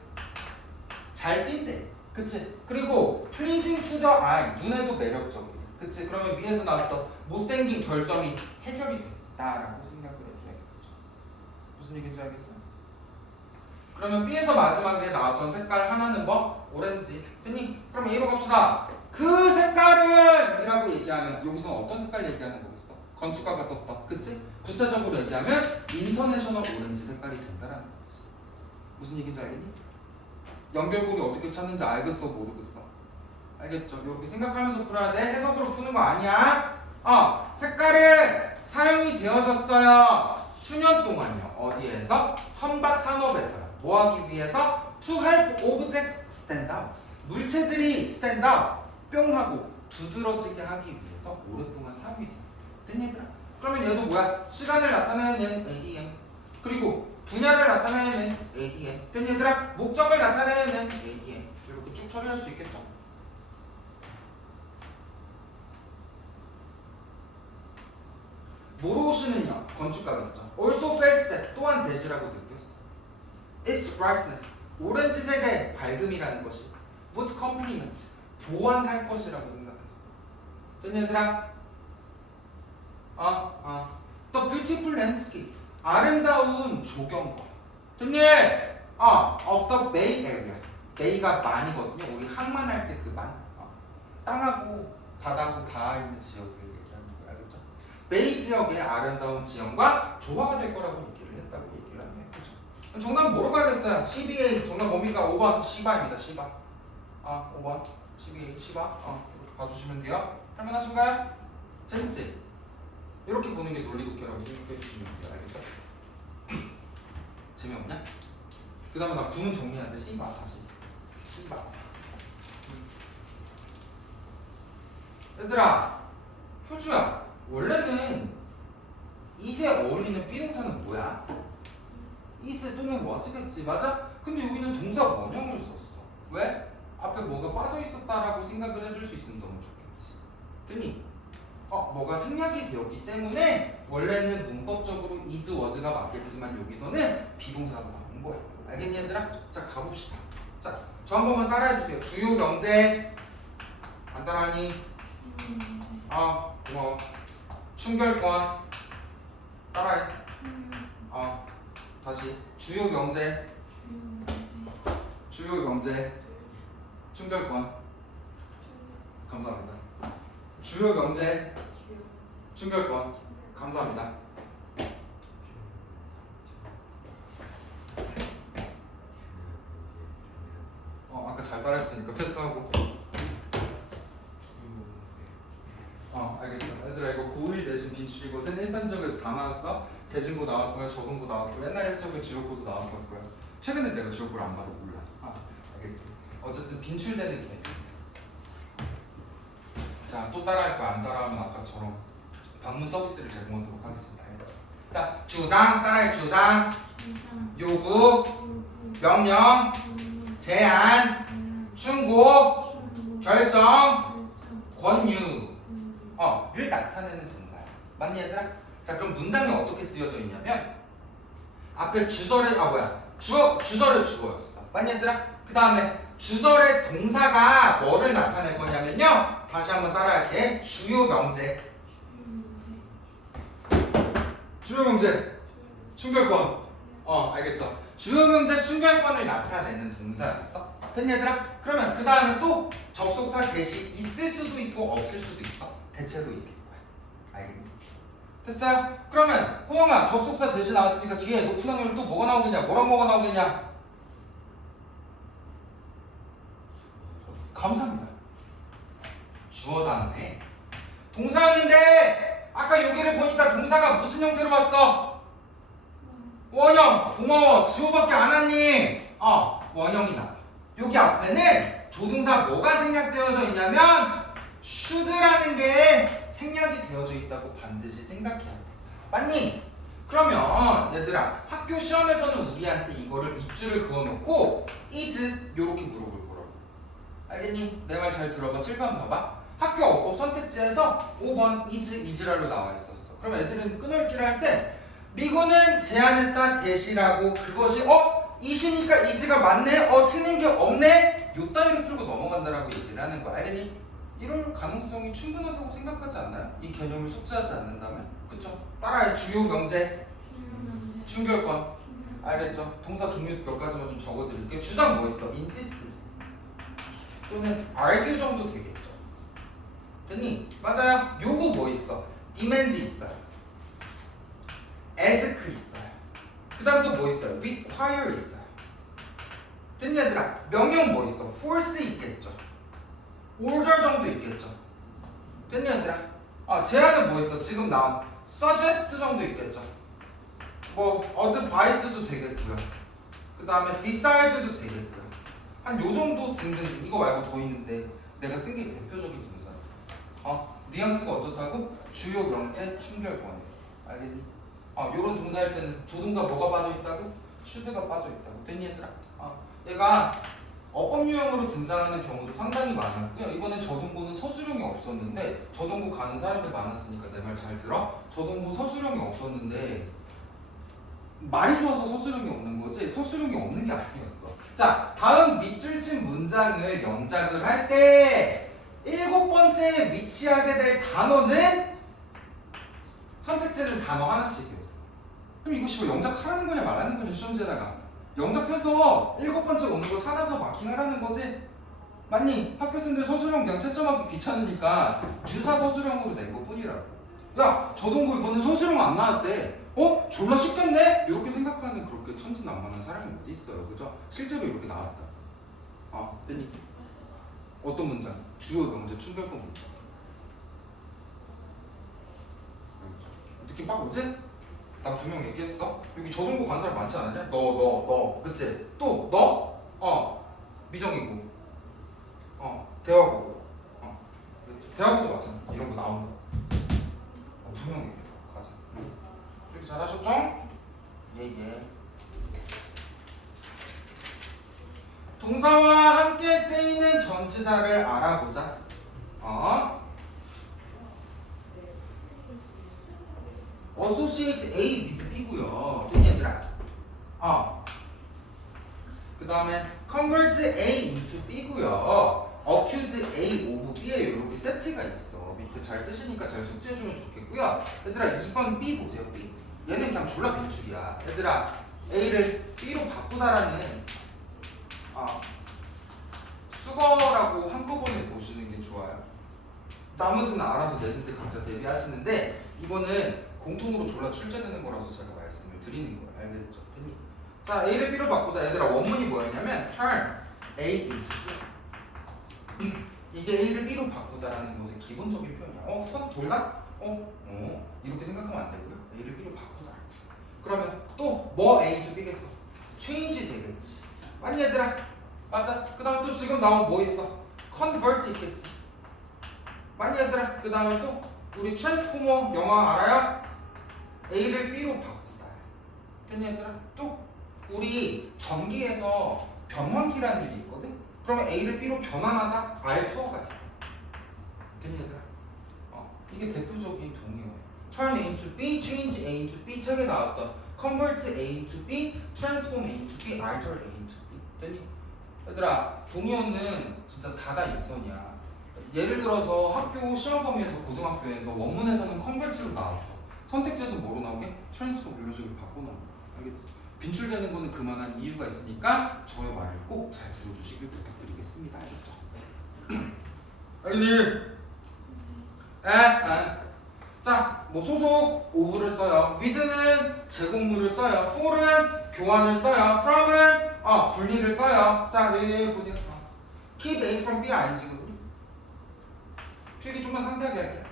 잘 띈대. 그치? 그리고 pleasing to the eye 눈에도 매력적이야. 그치? 그러면 위에서 나왔던 못생긴 결점이 해결이 됐다라고 생각을 해줘야겠죠. 무슨 얘기인지 알겠어요? 그러면 B에서 마지막에 나왔던 색깔 하나는 뭐? 오렌지. 됐니? 그럼 A로 갑시다. 그 색깔은 이라고 얘기하면 여기서는 어떤 색깔 얘기하는 거겠어? 건축가가 썼다. 그치? 구체적으로 얘기하면 인터내셔널 오렌지 색깔이 된다라는 거지. 무슨 얘기인지 알겠니? 연결고리 어떻게 찾는지 알겠어? 모르겠어? 알겠죠? 이렇게 생각하면서 풀어야 돼. 해석으로 푸는 거 아니야. 색깔은 사용이 되어졌어요. 수년 동안요. 어디에서? 선박 산업에서요. 뭐 하기 위해서? To help objects stand out. 물체들이 stand out. 뿅 하고 두드러지게 하기 위해서 오랫동안 사용이 돼. 됐니 얘들아? 그러면 얘도 뭐야? 시간을 나타내는 ADM 그리고 분야를 나타내는 ADM 됐니 얘들아? 목적을 나타내는 ADM 이렇게 쭉 처리할 수 있겠죠? 모로시는요 건축가겠죠. Also felt that 또한 대시라고 느꼈어. Its brightness 오렌지색의 밝음이라는 것이 would complement 보완할 것이라고 생각했어. 됐니 얘들아? The beautiful landscape 아름다운 조경과 됐니? Of the Bay Area Bay가 만이거든요. 우리 항만할 때 그 만. 땅하고 바다하고 닿아 있는 지역을 얘기하는 거야. 알겠죠? 베이 지역의 아름다운 지형과 조화가 될 거라고 얘기를 했다고 얘기를 하네요. 그렇죠? 정답 뭐로 가겠어요? CBA 정답 뭡니까? 5번 시바입니다. 시바. 5번 CBA 시바. 이렇게 봐주시면 돼요. 할만하신가요? 재밌지? 이렇게 보는 게 논리 독해라고 생각해 주시면 돼요. 알겠죠? 재미없냐? 그 다음에 나 구문 정리하는데 시바 다시 시바. 얘들아 효주야 원래는 it에 어울리는 비동사는 뭐야? is 또는 was겠지 맞아? 근데 여기는 동사 원형을 썼어. 왜? 앞에 뭐가 빠져 있었다라고 생각을 해줄 수 있으면 너무 좋겠지. 됐니? 뭐가 생략이 되었기 때문에 원래는 문법적으로 is, was가 맞겠지만 여기서는 비동사가 나온 거야. 알겠니 얘들아? 자 가봅시다. 자, 저 한 번만 따라해주세요. 주요 명제 안 따라하니? 고마워. 충결권 따라해. 다시 주요 명제 충결권 감사합니다. 주요 명제 충결권 감사합니다. 아까 잘 따라했으니까 패스하고. 알겠죠. 얘들아 이거 고1 대신 빈출이거든. 일산지역에서 다 나왔어. 대진고 나왔고요. 적응고 나왔고 옛날 일적에 지역고도 나왔었고요. 최근에 내가 지역고를 안 봐서 몰라. 알겠지. 어쨌든 빈출되는 개념. 자, 또 따라할 거야. 안 따라하면 아까처럼 방문 서비스를 제공하도록 하겠습니다. 알겠죠? 자, 주장 따라해. 주장 요구 명령 제안 충고 결정 권유 를 나타내는 동사야. 맞니 얘들아? 자 그럼 문장이 어떻게 쓰여져 있냐면 앞에 주절의 주절의 주어였어. 맞니 얘들아? 그 다음에 주절의 동사가 뭐를 나타낼 거냐면요. 다시 한번 따라할게. 주요 명제 충결권. 알겠죠? 주요 명제 충결권을 나타내는 동사였어. 됐니 얘들아? 그러면 그 다음에 또 접속사 대시 있을 수도 있고 없을 수도 있어. 대체로 있을 거야. 알겠니? 됐어요? 그러면 호영아 접속사 대시 나왔으니까 뒤에 높은 확률은 또 뭐가 나오겠냐? 뭐가 나오겠냐? 감사합니다. 주어 다음에 동사였는데 아까 여기를 보니까 동사가 무슨 형태로 왔어? 원형. 고마워. 지호밖에 안 왔니? 원형이 나와. 여기 앞에는 조동사 뭐가 생략되어져 있냐면 should라는 게 생략이 되어져 있다고 반드시 생각해야 돼. 맞니? 그러면 얘들아 학교 시험에서는 우리한테 이거를 밑줄을 그어놓고 is 요렇게 물어볼 거라고. 알겠니? 내 말 잘 들어봐. 칠판 봐봐. 학교 어법 선택지에서 5번 is라로 나와 있었어. 그럼 애들은 끊어읽기를 할 때 미구는 제안했다 대시라고 그것이 이시니까 is가 맞네? 틀린 게 없네? 요 따위로 풀고 넘어간다라고 얘기를 하는 거야. 알겠니? 이럴 가능성이 충분하다고 생각하지 않나요? 이 개념을 숙지하지 않는다면? 그쵸? 따라해. 주요 명제 충결권. 알겠죠? 동사 종류 몇 가지만 좀 적어드릴게요. 주장 뭐 있어? insist지 또는 argue 정도 되겠죠. 됐니? 맞아요. 요구 뭐 있어? demand 있어요. ask 있어요. 그 다음 또 뭐 있어요? require 있어요. 됐니 얘들아? 명령 뭐 있어? force 있겠죠. order 정도 있겠죠. 됐니 얘들아? 제안은 뭐 있어? 지금 나온 suggest 정도 있겠죠. 뭐 advise도 되겠고요. 그 다음에 decide도 되겠고요. 한 요 정도 등등. 이거 말고 더 있는데 내가 쓴 게 대표적인 동사. 뉘앙스가 어떻다고? 주요 명제 충결권. 알겠니? 요런 동사일 때는 조동사 뭐가 빠져있다고? should가 빠져있다고. 됐니 얘들아? 얘가 어법 유형으로 등장하는 경우도 상당히 많았고요. 이번엔 저동고는 서술형이 없었는데 저동고 가는 사람들 많았으니까 내 말 잘 들어? 저동고 서술형이 없었는데 말이 좋아서 서술형이 없는 거지 서술형이 없는 게 아니었어. 자, 다음 밑줄친 문장을 영작을 할 때 7번째에 위치하게 될 단어는 선택지는 단어 하나씩이었어. 그럼 이거 뭐 영작하라는 거냐 말하는 거냐 시험지에다가 영작해서 7번째 오는 거 찾아서 마킹하라는 거지. 맞니? 학교생들 서술형 그냥 채점하기 귀찮으니까 유사 서술형으로 낸 거 뿐이라고. 야, 저동고 이번에 서술형 안 나왔대. 졸라 쉽겠네? 이렇게 생각하는 그렇게 천진난만한 사람이 어디 있어요, 그죠? 실제로 이렇게 나왔다. 됐니? 어떤 문장? 주요 명제 충돌권 문장. 느낌 빡 오지? 나 분명 얘기했어. 여기 저동고 간 사람 많지 않았냐? 너, 그치? 또 너? 미정이고, 대화고, 대화고도 맞잖아. 이런 거 나온다. 분명 얘기해. 가자. 이렇게 잘하셨죠? 예. 동사와 함께 쓰이는 전치사를 알아보자. associate A with B고요. 됐니 얘들아? 그 다음에 convert A into B고요. accuse A of B예요. 이렇게 세트가 있어. 밑에 잘 뜨시니까 잘 숙지해주면 좋겠고요. 얘들아 2번 B 보세요. B. 얘는 그냥 졸라 빈출이야. 얘들아 A를 B로 바꾸다라는 수거라고 한꺼번에 보시는 게 좋아요. 나머지는 알아서 내실 때 각자 대비하시는데 이거는 공통으로 졸라 출제되는 거라서 제가 말씀을 드리는 거예요. 알겠죠? 됐니? 자, A를 B로 바꾸다. 얘들아 원문이 뭐였냐면 turn A into B. 이게 A를 B로 바꾸다라는 것의 기본적인 표현이야. 턴 돌다? 이렇게 생각하면 안 되고요. A를 B로 바꾸다. 그러면 또 뭐 A into B겠어? change 되겠지. 맞니 얘들아? 맞아. 그 다음에 또 지금 나온 뭐 있어? convert 있겠지. 맞니 얘들아? 그 다음에 또 우리 트랜스포머 영화 알아요? A를 B로 바꾸다. 됐니 얘들아? 또 우리 전기에서 변환기라는 게 있거든? 그러면 A를 B로 변환하다 알터가 있어. 됐니 얘들아? 이게 대표적인 동의어예요. turn A into B, change A into B 책에 나왔던 convert A into B, transform A into B, alter A into B. 됐니? 얘들아 동의어는 진짜 다다익선이야. 예를 들어서 학교 시험 범위에서 고등학교에서 원문에서는 컨버트로 나왔어. 선택지에서 뭐로 나오게? 트랜스포 이런 식으로 바꿔놓은 거. 알겠지? 빈출되는 거는 그만한 이유가 있으니까 저의 말을 꼭 잘 들어주시길 부탁드리겠습니다. 알겠죠? 알겠니? 자, 뭐 소속 of를 써요. with는 제공물을 써요. for는 교환을 써요. from은 분리를 써요. 자, 여기 보세요. keep A from B ing거든요. 필기 좀만 상세하게 할게요.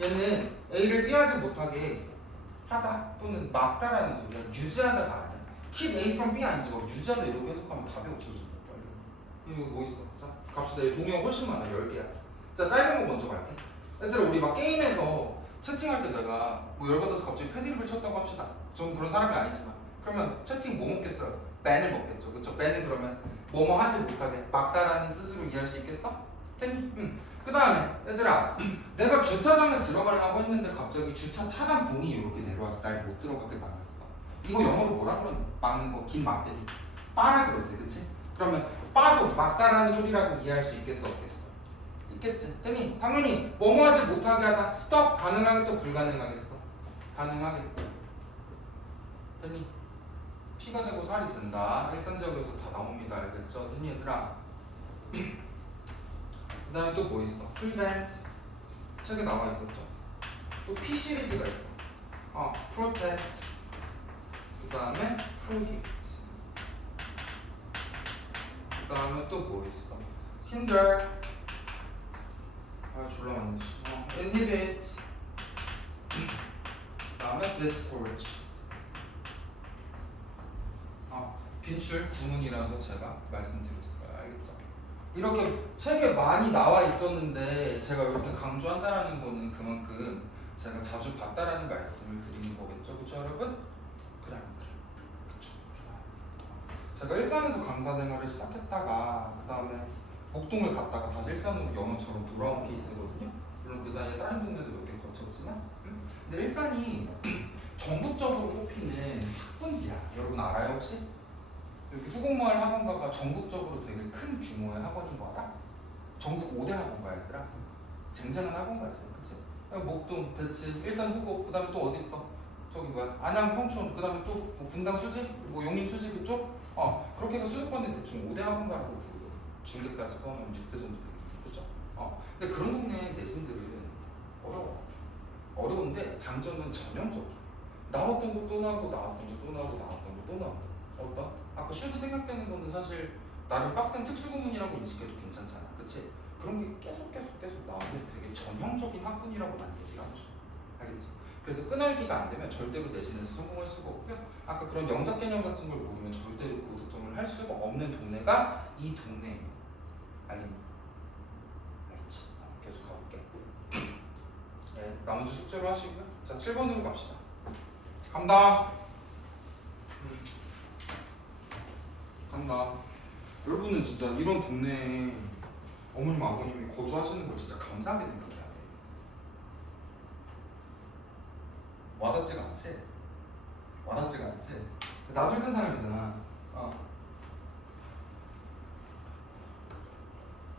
얘는 A를 B하지 못하게 하다 또는 막다라는 소리야. 유지하다가 아니야. keep A from B ing고 유지하다 이렇게 해석하면 답이 없어진다. 이거 뭐 있어? 자, 갑시다. 동의어 훨씬 많아. 10개야. 자, 짧은 거 먼저 갈게. 얘들아 우리 막 게임에서 채팅할 때 내가 뭐 열받아서 갑자기 패드립을 쳤다고 합시다. 저는 그런 사람이 아니지만 그러면 채팅 뭐 먹겠어요? 밴을 먹겠죠. 그쵸? 밴은 그러면 뭐뭐 하지 못하게 막다라는 뜻으로 이해할 수 있겠어? 됐니? 그 다음에 얘들아 내가 주차장에 들어가려고 했는데 갑자기 주차 차단 봉이 이렇게 내려와서 날 못 들어가게 막았어. 이거 영어로 뭐라 그러니? 막는 거, 긴 막대기 빠라 그러지, 그치? 그러면 빠도 막다라는 소리라고 이해할 수 있겠어, 없겠어? 있겠지. 됐니? 당연히 뭐뭐 하지 못하게 하다 스톱 가능하겠어, 불가능하겠어? 가능하겠고. 됐니? 피가 되고 살이 된다. 일산지역에서 다 나옵니다. 알겠죠? 됐니 얘들아? 그 다음에 또 뭐 있어? prevent 책에 나와 있었죠. 또 P 시리즈가 있어. protect 그 다음에 prohibit 그 다음에 또 뭐 있어? hinder 졸라 많네. inhibit 그 다음에 discourage 빈출 구문이라서 제가 말씀드렸어요. 알겠죠? 이렇게 책에 많이 나와 있었는데 제가 이렇게 강조한다라는 거는 그만큼 제가 자주 봤다라는 말씀을 드리는 거겠죠, 그렇죠, 여러분? 그래, 그렇죠, 좋아요. 제가 일산에서 강사 생활을 시작했다가 그 다음에 목동을 갔다가 다시 일산으로 영어처럼 돌아온 케이스거든요. 물론 그 사이에 다른 동네도 몇 개 거쳤지만, 근데 일산이 전국적으로 뽑히는 학군지야. 여러분 알아요 혹시? 여기 후곡마을 학원가가 전국적으로 되게 큰 규모의 학원인 거 알아? 전국 5대 학원가 얘들아. 쟁쟁한 학원가지, 그치? 목동, 대치, 일산, 후곡, 그 다음에 또 어디 있어? 저기 뭐야? 안양, 평촌, 그 다음에 또뭐 분당, 수지, 뭐 용인, 수지 그쪽? 그렇게 해서 수도권에 대충 5대 학원가라고 부르거든. 중대까지 포함하면 6대 정도 되겠죠, 그죠? 근데 그런 동네 대신들은 어려운데 장점은 전형적이야. 나왔던 거 또 나오고 나왔던 거 또 나오고 나왔던 거 또 나오고. 어떤? 아까 슈드 생각되는 거는 사실 나름 빡센 특수구문이라고 인식해도 괜찮잖아, 그치? 그런 게 계속 나오고 되게 전형적인 학군이라고 난 얘기를 하고 싶어. 알겠지? 그래서 끈알기가 안 되면 절대로 내신에서 성공할 수가 없고요. 아까 그런 영작 개념 같은 걸 모르면 절대로 고득점을 할 수가 없는 동네가 이 동네예요. 알겠니? 알겠지? 계속 가볼게. 네, 나머지 숙제로 하시고요. 자, 7번으로 갑시다. 간다. 간다. 여러분은 진짜 이런 동네에 어머님 아버님이 거주하시는 걸 진짜 감사하게 생각해야 돼. 와닿지가 않지? 와닿지가 않지? 나도 일산 사람이잖아.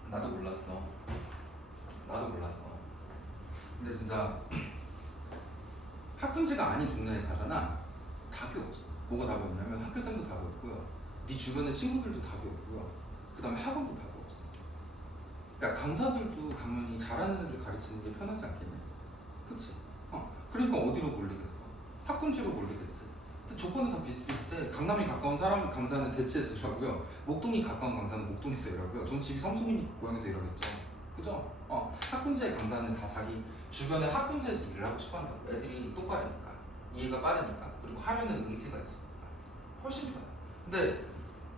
나도 몰랐어. 근데 진짜 학군지가 아닌 동네에 가잖아. 답이 없어. 뭐가 답이 없냐면 학교생도 답이 없고요. 네 주변의 친구들도 답이 없고요. 그 다음에 학원도 답이 없어. 그러니까 강사들도 당연히 잘하는 애들 가르치는 게 편하지 않겠냐? 그치? 그러니까 어디로 몰리겠어? 학군지로 몰리겠지. 근데 조건은 다 비슷비슷해. 강남이 가까운 사람 강사는 대치에서 일하고요. 목동이 가까운 강사는 목동에서 일하고요. 전 집이 삼성이니까 고향에서 일하겠죠. 그죠? 학군지의 강사는 다 자기 주변에 학군지에서 일을 하고 싶어 한다고. 애들이 똑바르니까, 이해가 빠르니까, 그리고 하려는 의지가 있으니까 훨씬 편해. 근데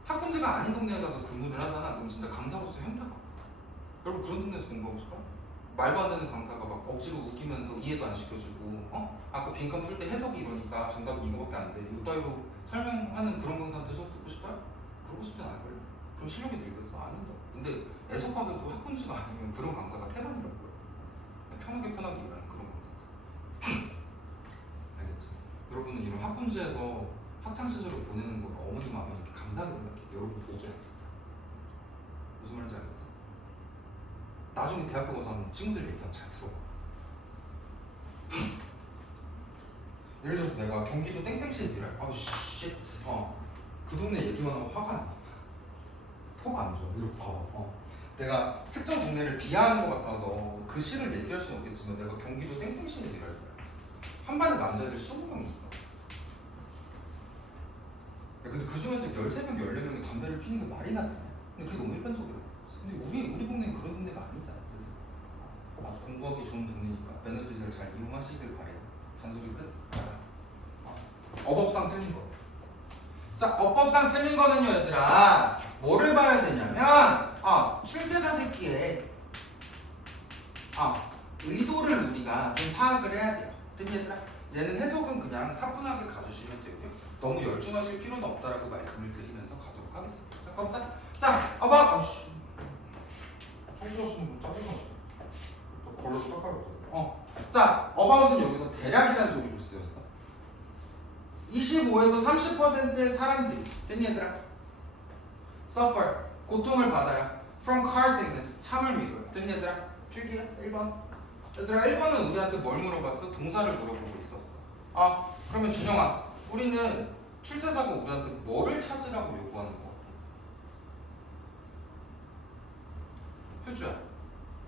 학군지가 아닌 동네에 가서 근무를 하잖아. 그럼 진짜 강사로서 현타가. 여러분 그런 동네에서 공부하고 싶어? 말도 안 되는 강사가 막 억지로 웃기면서 이해도 안 시켜주고, 아까 빈칸 풀 때 해석이 이러니까 정답은 이거밖에 안 돼. 이따위로 설명하는 그런 강사한테 수업 듣고 싶어요? 그러고 싶진 않을걸. 그럼 실력이 늘겠어? 아닌다. 근데 애석하게도 학군지가 아니면 그런 강사가 태반이라고요. 편하게 일하는 그런 강사. 알겠죠? 여러분은 이런 학군지에서 학창 시절을 보내는 걸 어머니 마음에 이렇게 감사하게 생각해. 여러분 보기야 진짜. 무슨 말인지 알겠죠? 나중에 대학교 가서 한번 친구들 얘기하면 잘 들어. 예를 들어서 내가 경기도 땡땡시에서 일해. 쉣. 그 동네 얘기만 하면 화가 나. 톡 안 줘. 이렇게 봐봐. 내가 특정 동네를 비하하는 것 같아서 그 시를 얘기할 수는 없겠지만 내가 경기도 땡땡시에 일할 거야. 한 반에 남자애들 20명 있어. 근데 그 중에서 13명, 14명이 담배를 피는 게 말이나 되냐? 근데 그게 너무 일반적이야. 근데 우리 동네는 그런 동네가 아니잖아. 그래서 아주 공부하기 좋은 동네니까 베네핏을 잘 이용하시길 바래요. 잔소리 끝. 가자. 어법상 틀린 거. 자, 어법상 틀린 거는요, 얘들아. 뭐를 봐야 되냐면, 출제자 새끼의 의도를 우리가 좀 파악을 해야 돼요. 됐니, 얘들아? 얘는 해석은 그냥 사분하게 가주시면 되고요. 너무 열중하실 필요는 없다라고 말씀을 드리면서 가도록 하겠습니다. 자, 가보자. 자, 어법. 청소였으면 짜증나죠. 또 걸러서 닦아야겠다. 자, 어바웃은 여기서 대략이라는 소리로 쓰였어. 25에서 30%의 사람들이, 됐니 얘들아? suffer, 고통을 받아요. from car sickness, 참을 미뤄요. 됐니 얘들아? 필기해, 1번. 얘들아, 1번은 우리한테 뭘 물어봤어? 동사를 물어보고 있었어. 그러면 준영아, 우리는 출제자가 우리한테 뭐를 찾으라고 요구하는 거 같아? 효주야,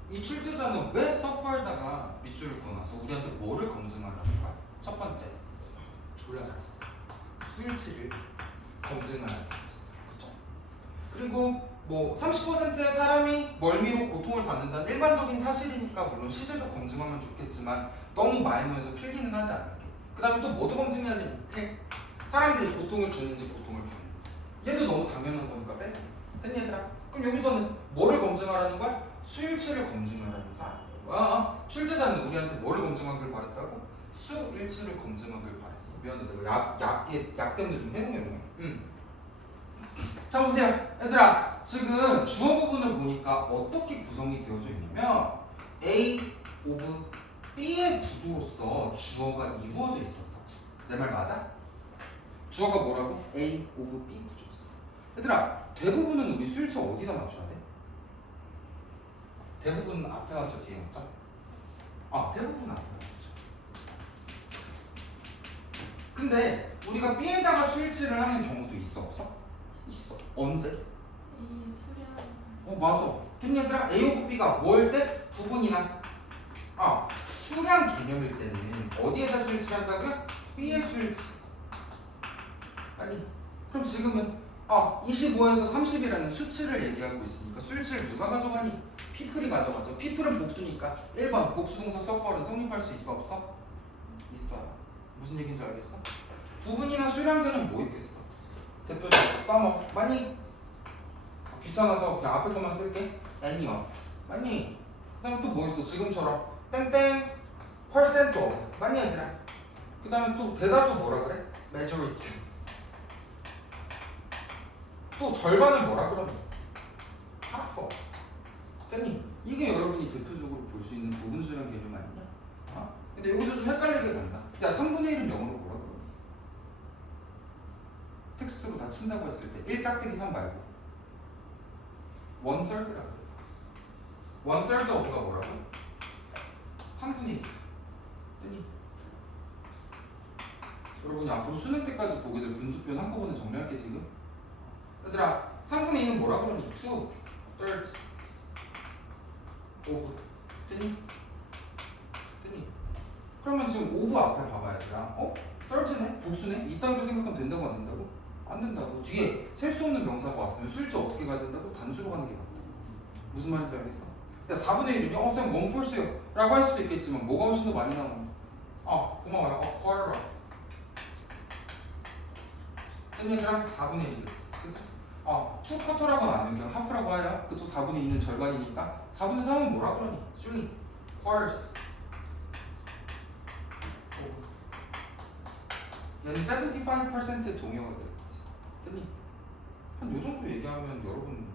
이 출제자는 왜 suffer다가 밑줄을 그어놔서 우리한테 뭐를 검증하라는 거야? 첫 번째, 졸라 잘했어. 수일치를 검증하라는 거였어. 그쵸? 그리고 뭐 30%의 사람이 멀미로 고통을 받는다는 일반적인 사실이니까 물론 시제도 검증하면 좋겠지만 너무 마이너해서 필기는 하지 않을게. 그 다음에 또 뭐도 검증해야 되는데 사람들이 고통을 주는지 고통을 받는지. 얘도 너무 당연한 거니까 빼. 됐니 얘들아? 그럼 여기서는 뭐를 검증하라는 거야? 수일치를 검증하라는 사람. 출제자는 우리한테 뭐를 검증하길 바랬다고? 수일치를 검증하길 바랬어. 미안해, 내가 약 때문에 좀 해롱해롱해. 자 보세요, 얘들아. 지금 주어 부분을 보니까 어떻게 구성이 되어져 있냐면 A 오브 B의 구조로서 주어가 이루어져 있었다. 내 말 맞아? 주어가 뭐라고? A 오브 B 구조였어. 얘들아, 대부분은 우리 수일치 어디다 맞춰야 돼? 대부분은 앞에 맞춰, 뒤에 맞춰? 대부분은 앞에 맞춰. 근데 우리가 B에다가 수일치를 하는 경우도 있어, 없어? 있어. 언제? 이 수량. 맞아. 근데 얘들아, A 오브 B가 뭐일 때? 부분이나 수량 개념일 때는 어디에다 수일치를 한다고요? B의 수일치. 아니, 그럼 지금은 25에서 30이라는 수치를 얘기하고 있으니까 수일치를 누가 가져가니? 피플이 가져가죠. 피플은 복수니까 1번 복수동사 서퍼는 성립할 수 있어, 없어? 있어요. 무슨 얘기인지 알겠어? 부분이나 수량들은 뭐 있겠어? 대표적으로 써머 맞니? 귀찮아서 그냥 앞에 것만 쓸게. anyof 맞니? 그 다음에 또 뭐 있어? 지금처럼 땡땡 percent of 맞니 얘들아? 그 다음에 또 대다수 뭐라 그래? majority. 또 절반은 뭐라 그러니? half of. 됐니? 이게 여러분이 대표적으로 볼 수 있는 부분 수량 개념 아니냐? 근데 여기서 좀 헷갈리게 간다. 야 3분의 1은 영어로 뭐라 그러니? 텍스트로 다 친다고 했을 때 1짝대기 3 말고 1/3라 그래. 1/3 of가 뭐라고? 3분의 1. 됐니? 여러분이 앞으로 수능 때까지 보게 될 분수표 한꺼번에 정리할게 지금. 얘들아 3분의 2는 뭐라 그러니? 2/3 5분. 됐니? 됐니? 그러면 지금 5부 앞에 봐봐 얘들아. 썰즈네? 복수네? 이따위로 생각하면 된다고 안 된다고? 안 된다고. 뒤에 셀 수 없는 명사가 왔으면 수일치 어떻게 가야 된다고? 단수로 가는 게 맞다. 무슨 말인지 알겠어? 야 4분의 1은요? 쌤 원폴스요 라고 할 수도 있겠지만 뭐가 훨씬 더 많이 나오는데? 고마워요. quarter. 얘들아 4분의 1이겠지. 그치? 2쿼터라고 나누면 그냥 하프라고 하야. 그쪽 4분의 2는 절반이니까 4분의 3은 뭐라 그러니? 3 quarters. 얘는 75%의 동요가 되겠지. 됐니? 한 요 정도 얘기하면 여러분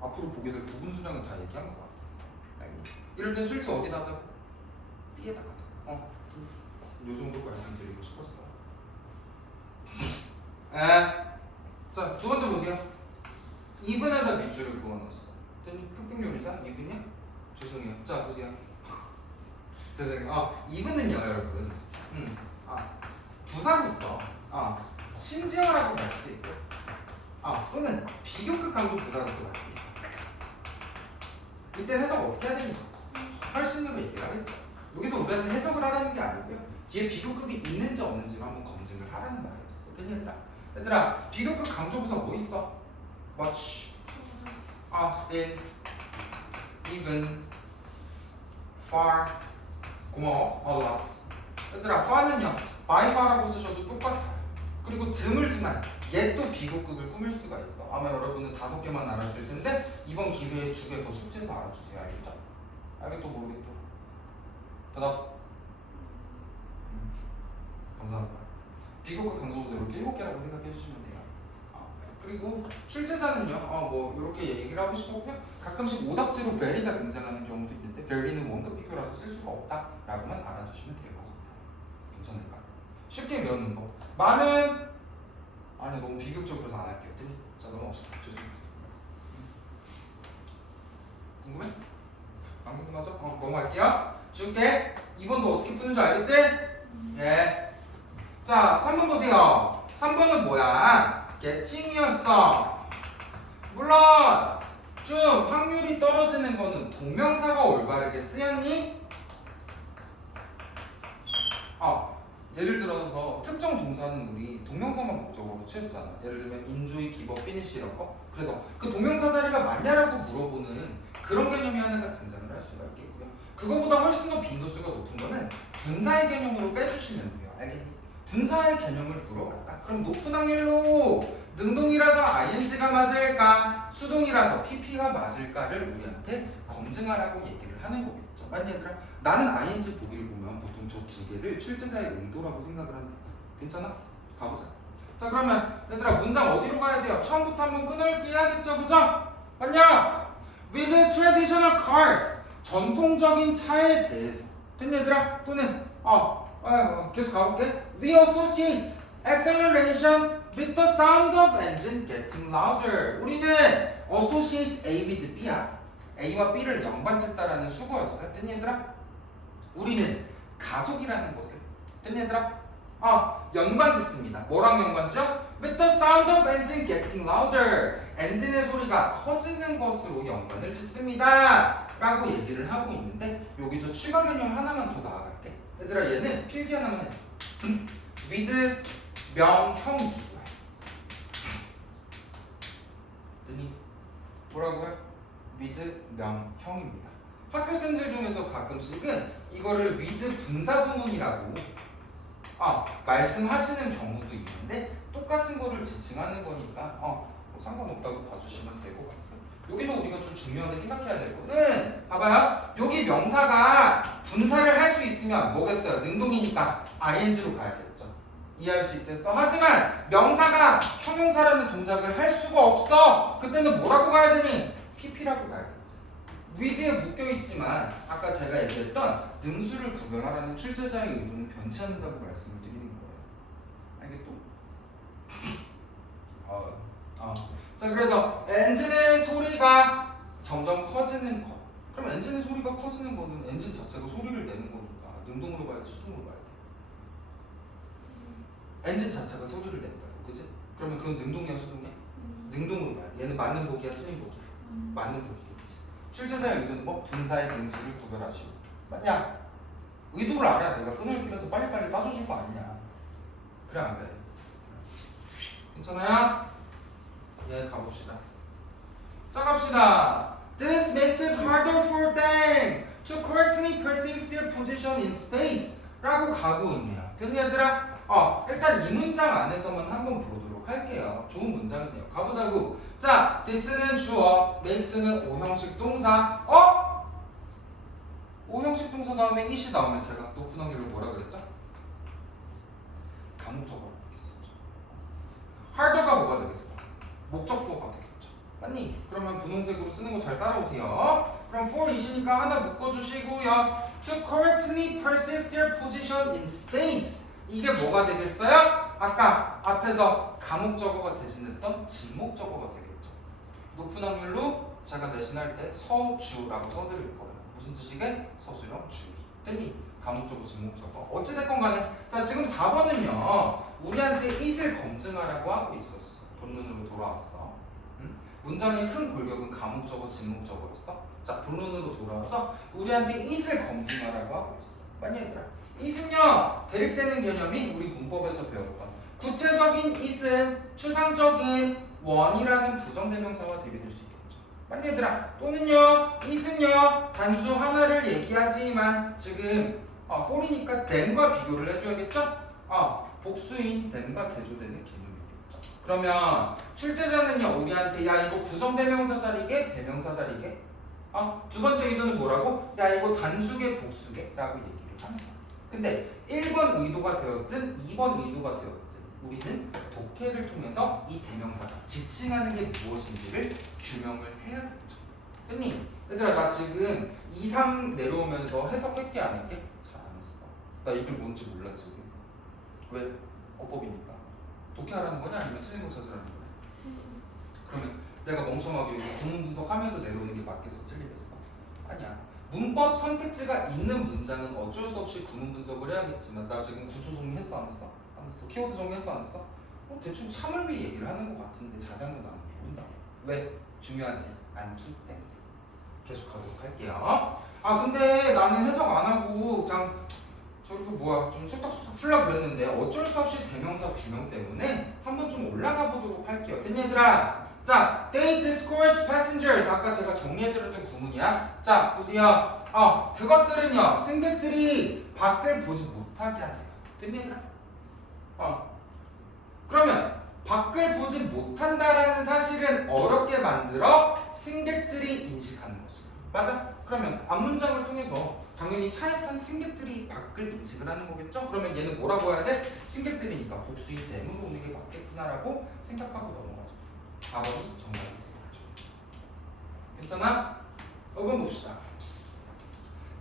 앞으로 보게 될 부분 수량은 다 얘기한 것 같아. 알겠니? 이럴 땐 수일치 어디다 하자고? B에다가. 요 정도 말씀드리고 싶었어. 자, 두 번째 보세요. 이분에다 밑줄을 그어놨어. 됐니? 흑백 요리사? 이분이야? 죄송해요. 자, 보세요. 죄송해요. 이분은요, 여러분. 부사로 써. 심지어라고 갈 수도 있고, 또는 비교급 강조 부사로서 갈 수도 있어. 이때 해석 어떻게 해야 되니? 훨씬으로 얘기를 하겠죠. 여기서 우리한테 해석을 하라는 게 아니고요. 뒤에 비교급이 있는지 없는지를 한번 검증을 하라는 말이었어. 됐니 얘들아? 비교급 강조 부사 뭐 있어? much, still, even, far, 고마워, a lot. 얘들아, far는요 by far라고 쓰셔도 똑같아요. 그리고 드물지만 얘 또 비교급을 꾸밀 수가 있어. 아마 여러분은 5개만 알았을 텐데 이번 기회에 2개 더 숙제해서 알아주세요. 알겠죠? 알겠도 모르겠도. 대답. 감사합니다. 비교급 강조부사 이렇게 7개라고 생각해 주시면 돼요. 그리고 출제자는요, 뭐 이렇게 얘기를 하고 싶었고요. 가끔씩 오답지로 very가 등장하는 경우도 있는데 very는 원급 비교라서 쓸 수가 없다라고만 알아주시면 될 것 같아요. 괜찮을까? 쉽게 외우는 거. 많은 아니 너무 비교적으로서 안 할게요. 자 넘어갑시다. 죄송합니다. 궁금해? 안 궁금하죠? 넘어갈게요. 줄게. 2번도 어떻게 푸는 줄 알겠지? 예. 자 3번 보세요. 3번은 뭐야? getting이었어. 물론 좀 확률이 떨어지는 거는 동명사가 올바르게 쓰였니? 예를 들어서 특정 동사는 우리 동명사만 목적으로 취했잖아. 예를 들면 enjoy, give, finish 이런 거. 그래서 그 동명사 자리가 맞냐라고 물어보는 그런 개념이 하나가 등장을 할 수가 있겠고요. 그거보다 훨씬 더 빈도수가 높은 거는 분사의 개념으로 빼주시면 돼요. 알겠니? 분사의 개념을 물어봤다. 그럼 높은 확률로 능동이라서 ing가 맞을까 수동이라서 pp가 맞을까를 우리한테 검증하라고 얘기를 하는 거겠죠. 맞니 얘들아? 나는 ing 보기를 보면 보통 저 두 개를 출제자의 의도라고 생각을 한다. 괜찮아? 가보자. 자 그러면 얘들아 문장 어디로 가야 돼요? 처음부터 한번 끊어읽기 해야겠죠, 그죠? 맞냐? With traditional cars 전통적인 차에 대해서 됐니 얘들아? 또는 계속 가볼게. We associate acceleration with the sound of engine getting louder. 우리는 associate A with B야. A와 B를 연관짓다라는 수거였어요. 됐니 얘들아? 우리는 가속이라는 것을 됐니 얘들아? 연관짓습니다. 뭐랑 연관지요? With the sound of engine getting louder. 엔진의 소리가 커지는 것으로 연관을 짓습니다. 라고 얘기를 하고 있는데 여기서 추가 개념 하나만 더 나아갈게. 얘들아 얘는 필기 하나만 해줘. with 명형 구조야. 됐니? 뭐라고요? with 명형입니다. 학교생들 중에서 가끔씩은 이거를 with 분사구문이라고 말씀하시는 경우도 있는데 똑같은 거를 지칭하는 거니까 뭐 상관없다고 봐주시면 되고 여기서 우리가 좀 중요하게 생각해야 될 거는 봐봐요. 여기 명사가 분사를 할 수 있으면 뭐겠어요? 능동이니까 ing로 가야겠죠. 이해할 수 있겠어? 하지만 명사가 형용사라는 동작을 할 수가 없어. 그때는 뭐라고 가야 되니? pp라고 가야겠지. with에 묶여있지만 아까 제가 얘기했던 능수를 구별하라는 출제자의 의도는 변치 않는다고 말씀을 드리는 거예요. 알겠죠? 자 그래서 엔진의 소리가 점점 커지는 것. 그럼 엔진의 소리가 커지는 거는 엔진 자체가 소리를 내는 거니까 능동으로 봐야 돼, 수동으로 봐야 돼? 엔진 자체가 소리를 낸다고, 그치? 그러면 그건 능동이야, 수동이야? 능동으로 봐야 돼. 얘는 맞는 복이야, 틀린 복이야? 맞는 복이겠지. 출제자의 의도는 뭐? 분사의 능수를 구별하시고. 맞냐? 의도를 알아야 내가 끊어읽기라서 빨리빨리 따져줄 거 아니냐. 그래 안 그래? 괜찮아요? 예, 가봅시다. 자, 갑시다. This makes it harder for them to correctly perceive their position in space 라고 가고 있네요. 됐니 얘들아? 일단 이 문장 안에서만 한번 보도록 할게요. 좋은 문장이네요. 가보자고. 자, this는 주어, makes는 오형식 동사. 오형식 동사 다음에 it이 나오면 제가 높은 확률로 뭐라 그랬죠? 감목적어로 바뀌었죠. harder가 뭐가 되겠어? 목적보가 되겠죠. 맞니? 그러면 분홍색으로 쓰는 거 잘 따라오세요. 그럼 for it이니까 하나 묶어주시고요. To correctly perceive their position in space. 이게 뭐가 되겠어요? 아까 앞에서 가목적어가 대신했던 진목적어가 되겠죠. 높은 확률로 제가 대신할 때 서주라고 써드릴 거예요. 무슨 뜻이게? 서술형 주의. 됐니? 가목적어, 진목적어. 어찌됐건 간에 자 지금 4번은요. 우리한테 it을 검증하라고 하고 있었어. 본론으로 돌아왔어. 응? 문장의 큰 골격은 가목적어, 진목적어였어. 자 본론으로 돌아와서 우리한테 it을 검증하라고 하고 있어. 맞니 얘들아? it은요 대립되는 개념이 우리 문법에서 배웠던 구체적인 it은 추상적인 원이라는 부정대명사와 대비될 수 있겠죠. 맞니 얘들아? 또는요 it은요 단수 하나를 얘기하지만 지금 for이니까 then과 비교를 해줘야겠죠? 복수인 then과 대조되는 개념이겠죠. 그러면 출제자는요 우리한테 야 이거 부정대명사 자리게 대명사 자리게 두 번째 의도는 뭐라고? 야 이거 단수게 복수게 라고 얘기를 하는 거야. 근데 1번 의도가 되었든 2번 의도가 되었든 우리는 독해를 통해서 이 대명사가 지칭하는 게 무엇인지를 규명을 해야겠죠. 됐니? 얘들아 나 지금 2, 3 내려오면서 해석했게 안 했게? 잘 안 했어. 나 이걸 뭔지 몰라 지금. 왜? 어법이니까. 독해하라는 거냐 아니면 틀린 거 찾으라는 거냐? 그러면 내가 멍청하게 여기 구문 분석하면서 내려오는 게 맞겠어? 틀리겠어? 아니야. 문법 선택지가 있는 문장은 어쩔 수 없이 구문 분석을 해야겠지만 나 지금 구조 정리했어 안 했어? 안 했어. 키워드 정리했어 안 했어? 대충 참을 위해 얘기를 하는 것 같은데 자세한 건 나는 모른다. 왜? 중요하지 않기 때문에. 계속 가도록 할게요. 근데 나는 해석 안 하고 그냥 저렇게 좀 쑥덕쑥덕 풀라 그랬는데 어쩔 수 없이 대명사 규명 때문에 한번 좀 올라가 보도록 할게요. 됐니 얘들아? 자, they discourage passengers. 아까 제가 정리해드렸던 구문이야. 자, 보세요. 그것들은요 승객들이 밖을 보지 못하게 하세요. 됐니 얘들아? 그러면 밖을 보지 못한다라는 사실은 어렵게 만들어 승객들이 인식하는 것이고. 맞아? 그러면 앞문장을 통해서 당연히 차에 탄 승객들이 밖을 인식을 하는 거겠죠? 그러면 얘는 뭐라고 해야 돼? 승객들이니까 복수인 댐으로 오는 게 맞겠구나라고 생각하고 넘어가죠. 4번이 정답이 되겠죠. 괜찮아? 5번 봅시다.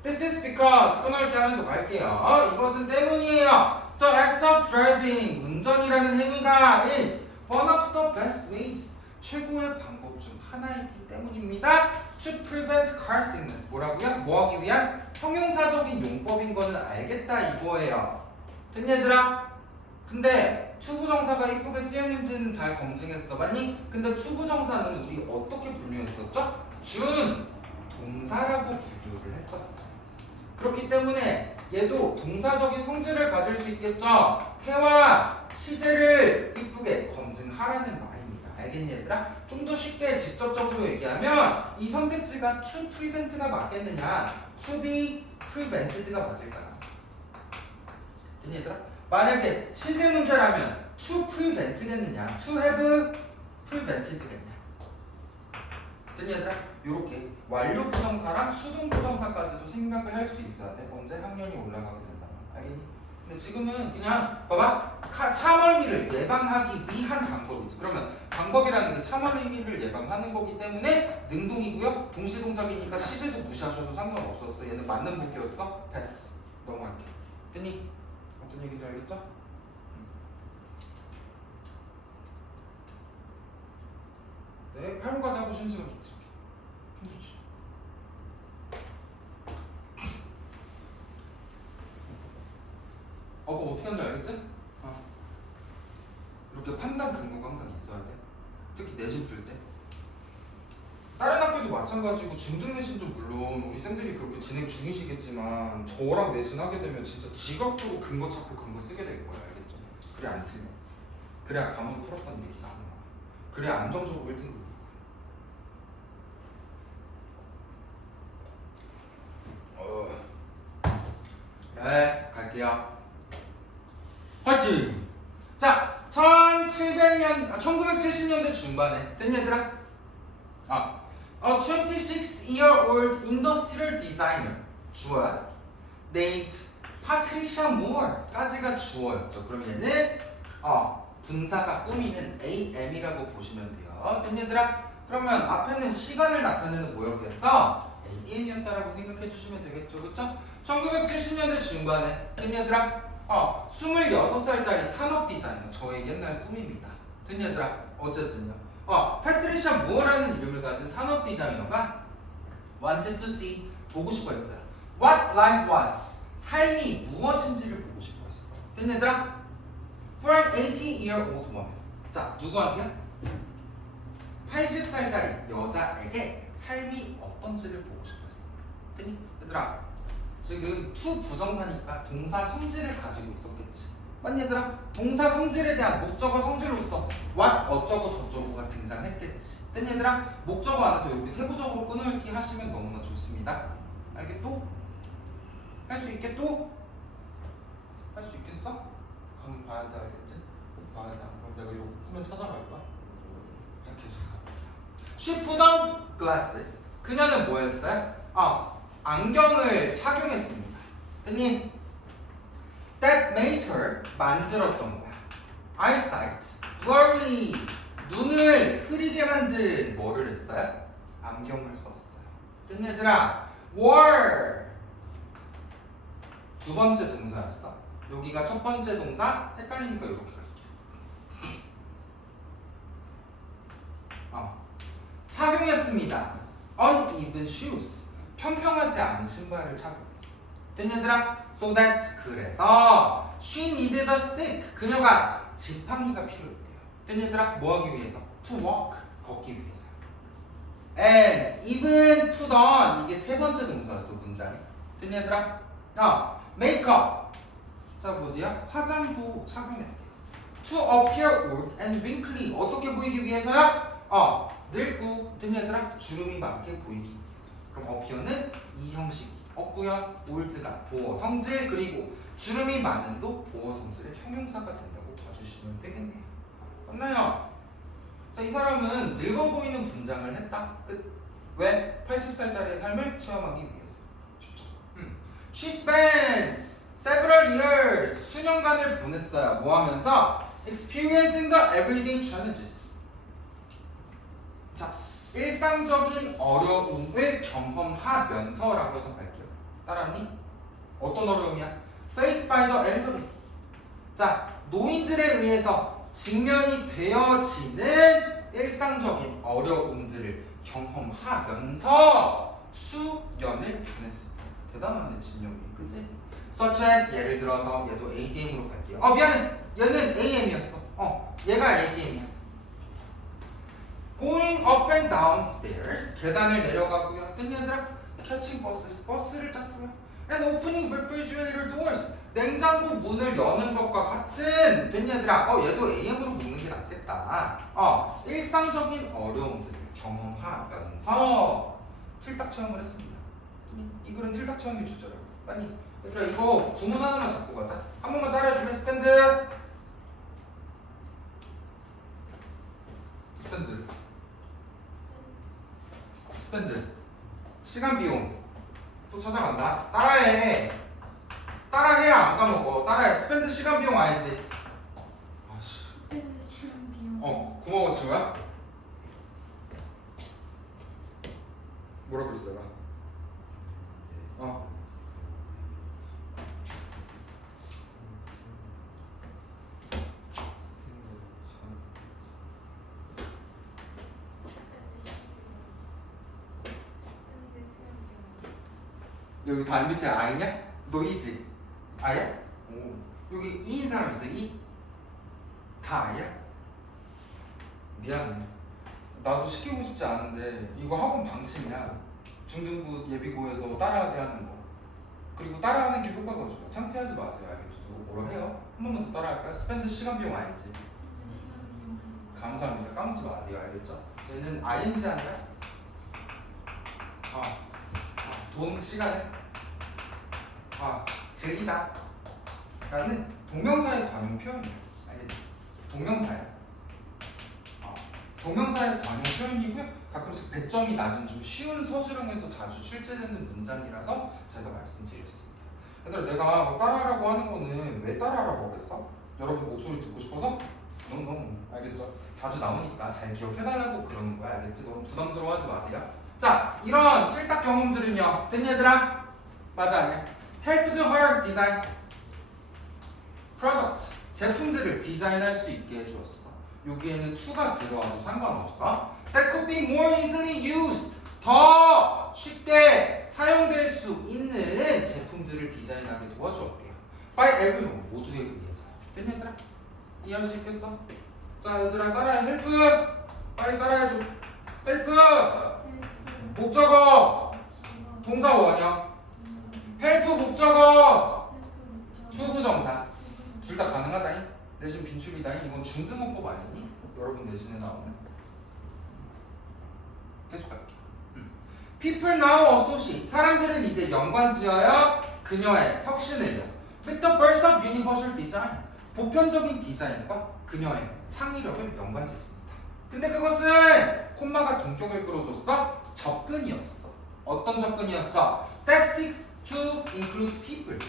This is because 끊을 때 하면서 갈게요. 이것은 때문이에요. The act of driving, 운전이라는 행위가 is one of the best ways, 최고의 방법 중 하나이기 때문입니다. To prevent car sickness, 뭐라고요? 뭐하기 위한 형용사적인 용법인 거는 알겠다 이거예요. 됐니 얘들아? 근데 투부정사가 이쁘게 쓰였는지는 잘 검증했어. 맞니? 근데 투부정사는 우리 어떻게 분류했었죠? 준 동사라고 분류를 했었어. 그렇기 때문에 얘도 동사적인 성질을 가질 수 있겠죠. 태와 시제를 이쁘게 검증하라는 말입니다. 알겠니 얘들아? 좀 더 쉽게 직접적으로 얘기하면 이 선택지가 to prevent가 맞겠느냐, to be prevented가 맞을까? 됐니 얘들아? 만약에 시제 문제라면 to prevent겠느냐, to have prevented겠냐? 됐니 얘들아? 요렇게 완료 부정사랑 수동 부정사까지도 생각을 할 수 있어야 돼. 언제 학년이 올라가게 된다면. 알겠니? 근데 지금은 그냥 봐봐. 참얼미를 예방하기 위한 방법이지. 그러면 방법이라는 게 참얼미를 예방하는 거기 때문에 능동이고요. 동시동작이니까 시제도 무시하셔도 상관없었어. 얘는 맞는 복귀였어. 패스. 넘어갈게. 됐니? 어떤 얘기인지 알겠죠? 네, 8번까지 하고 쉬는 시간 좀 드릴게요. 힘들지? 그거 어떻게 하는지 알겠지? 이렇게 판단 근거가 항상 있어야 돼. 특히 내신 풀 때. 다른 학교도 마찬가지고 중등 내신도 물론 우리 쌤들이 그렇게 진행 중이시겠지만 저랑 내신 하게 되면 진짜 지각으로 근거 찾고 근거 쓰게 될 거야. 알겠죠? 그래 안 틀려. 그래야 과목 풀었다는 얘기가 안 나와. 그래야 안정적으로 1등급. 네, 갈게요. 화이팅! 자, 1970년대 중반에 된 얘들아? 26-year-old industrial designer 주어야 named Patricia Moore까지가 주어였죠. 그럼 얘는 분사가 꾸미는 AM이라고 보시면 돼요. 된 얘들아? 그러면 앞에는 시간을 나타내는 뭐였겠어? ADM이었다라고 생각해 주시면 되겠죠. 그쵸? 1970년대 중반에 된 얘들아? 26살짜리 산업 디자이너, 저의 옛날 꿈입니다. 된 얘들아? 어쨌든요. 패트리샤 무어라는 이름을 가진 산업 디자이너가 wanted to see, 보고 싶어 했어요. What life was, 삶이 무엇인지를 보고 싶어 했어. 된 얘들아? For an 80-year-old woman. 자, 누구한테? 80살짜리 여자에게 삶이 어떤지를 보고 싶어 했어. 됐니? 얘들아, 지금 to 부정사니까 동사 성질을 가지고 있었겠지. 맞니 얘들아? 동사 성질에 대한 목적어 성질로서 what 어쩌고 저쩌고가 등장했겠지. 됐니 얘들아? 목적어 안에서 이렇게 세부적으로 끊어읽기 하시면 너무나 좋습니다. 알겠또? 할 수 있겠또? 할 수 있겠어? 그럼 봐야 돼. 알겠지? 봐야 돼. 그럼 내가 이거 꾸면 찾아갈 거야. 자, 계속 가볼게요. She put on glasses. 그녀는 뭐 했어요? 안경을 착용했습니다. 됐니? That made her, 만들었던 거야. Eyesight, blurry, 눈을 흐리게 만든 뭐를 했어요? 안경을 썼어요. 됐니 얘들아? wore, 두 번째 동사였어. 여기가 첫 번째 동사, 헷갈리니까 이렇게 갈게요. 착용했습니다. uneven shoes, 평평하지 않은 신발을 착용했어. 됐니 얘들아? So that, 그래서 she needed a stick, 그녀가 지팡이가 필요했대요. 됐니 얘들아? 뭐 하기 위해서? To walk, 걷기 위해서. And even put on, 이게 세 번째 동사였어 문장에. 됐니 얘들아? makeup, 자 보세요. 화장도 착용했대요. To appear old and wrinkly, 어떻게 보이기 위해서요? 늙고, 됐니 얘들아? 주름이 많게 보이기 위해서. 그럼 appear는 이 형식 없고요. 올드가 보어 성질, 그리고 주름이 많은도 보어 성질의 형용사가 된다고 봐주시면 되겠네요. 맞나요? 자, 이 사람은 늙어 보이는 분장을 했다. 끝. 왜? 80살짜리의 삶을 체험하기 위해서. 쉽죠? She spent several years, 수년간을 보냈어요. 뭐 하면서? Experiencing the everyday challenges. 자, 일상적인 어려움을 경험하면서라고 해서 갈게요. 따라하니? 어떤 어려움이야? Faced by the elderly. 자, 노인들에 의해서 직면이 되어지는 일상적인 어려움들을 경험하면서 수년을 보냈습니다. 대단하네, 집념이. 그치? Such as, 예를 들어서 얘도 ADM으로 갈게요. 미안해. 얘는 AM이었어. 얘가 ADM이야. Going up and down stairs, 계단을 내려가고요. 됐니 얘들아? Catching buses, 버스를 잡고요. And opening refrigerator doors, 냉장고 문을 여는 것과 같은. 됐니 얘들아? 얘도 AM으로 묶는 게 낫겠다. 일상적인 어려움들을 경험하면서 틀딱 체험을 했습니다. 이 글은 틀딱 체험이 주제라고. 빨리 얘들아 이거 구문 하나만 잡고 가자. 한 번만 따라해줄래? 스탠드. 스펜드. 시간 비용. 또 찾아간다. 따라해. 따라해야 안 까먹어. 따라해. 스펜드 시간 비용 알지? 아씨. 스펜드 시간 비용. 고마워 친구야. 뭐라고 그랬어 내가? 여기 다 밑에 I냐? 너 E지? I야? 오. 여기 E인 사람 있어? E? 다 I야? 미안해. 나도 시키고 싶지 않은데 이거 학원 방침이야. 중등부 예비고에서 따라하게 하는 거. 그리고 따라하는 게 효과가 좋아. 창피하지 마세요. 알겠죠? 누구 뭐라 해요? 한 번만 더 따라할까요? 스펜드 시간 비용 알지? 스펜드 시간 비용. 감사합니다. 까먹지 마세요. 알겠죠? 얘는 ING 아니야? 돈, 시간을 들이다 라는 동명사의 관용 표현이에요. 알겠지? 동명사야. 동명사의 관용 표현이고요. 가끔씩 배점이 낮은 좀 쉬운 서술형에서 자주 출제되는 문장이라서 제가 말씀드렸습니다. 얘들아 내가 뭐 따라하라고 하는 거는 왜 따라하라고 하겠어? 여러분 목소리 듣고 싶어서? 너무 알겠죠? 자주 나오니까 잘 기억해달라고 그러는 거야. 알겠지? 너무 부담스러워하지 마세요. 자, 이런 칠딱 경험들은요. 됐니 얘들아? 맞아 아니야? Helped her design products, 제품들을 디자인할 수 있게 해주었어. 여기에는 to가 들어와도 상관없어. That could be more easily used, 더 쉽게 사용될 수 있는 제품들을 디자인하게 도와주었대요. By everyone, 모두에 의해서. 됐니 얘들아? 이해할 수 있겠어? 자 얘들아 따라해. help 빨리 따라해줘. help 목적어 동사 원형 help 목적어 투부정사 둘 다 가능하다니. 내신 빈출이다니. 이건 중등문법 아니니? 여러분 내신에 나오는. 계속 갈게요. People now associate, 사람들은 이제 연관지어요 그녀의 혁신을요 with the birth of universal design, 보편적인 디자인과 그녀의 창의력을 연관짓습니다. 근데 그것은 콤마가 동격을 끌어줬어. 접근이었어. 어떤 접근이었어? That seeks to include people,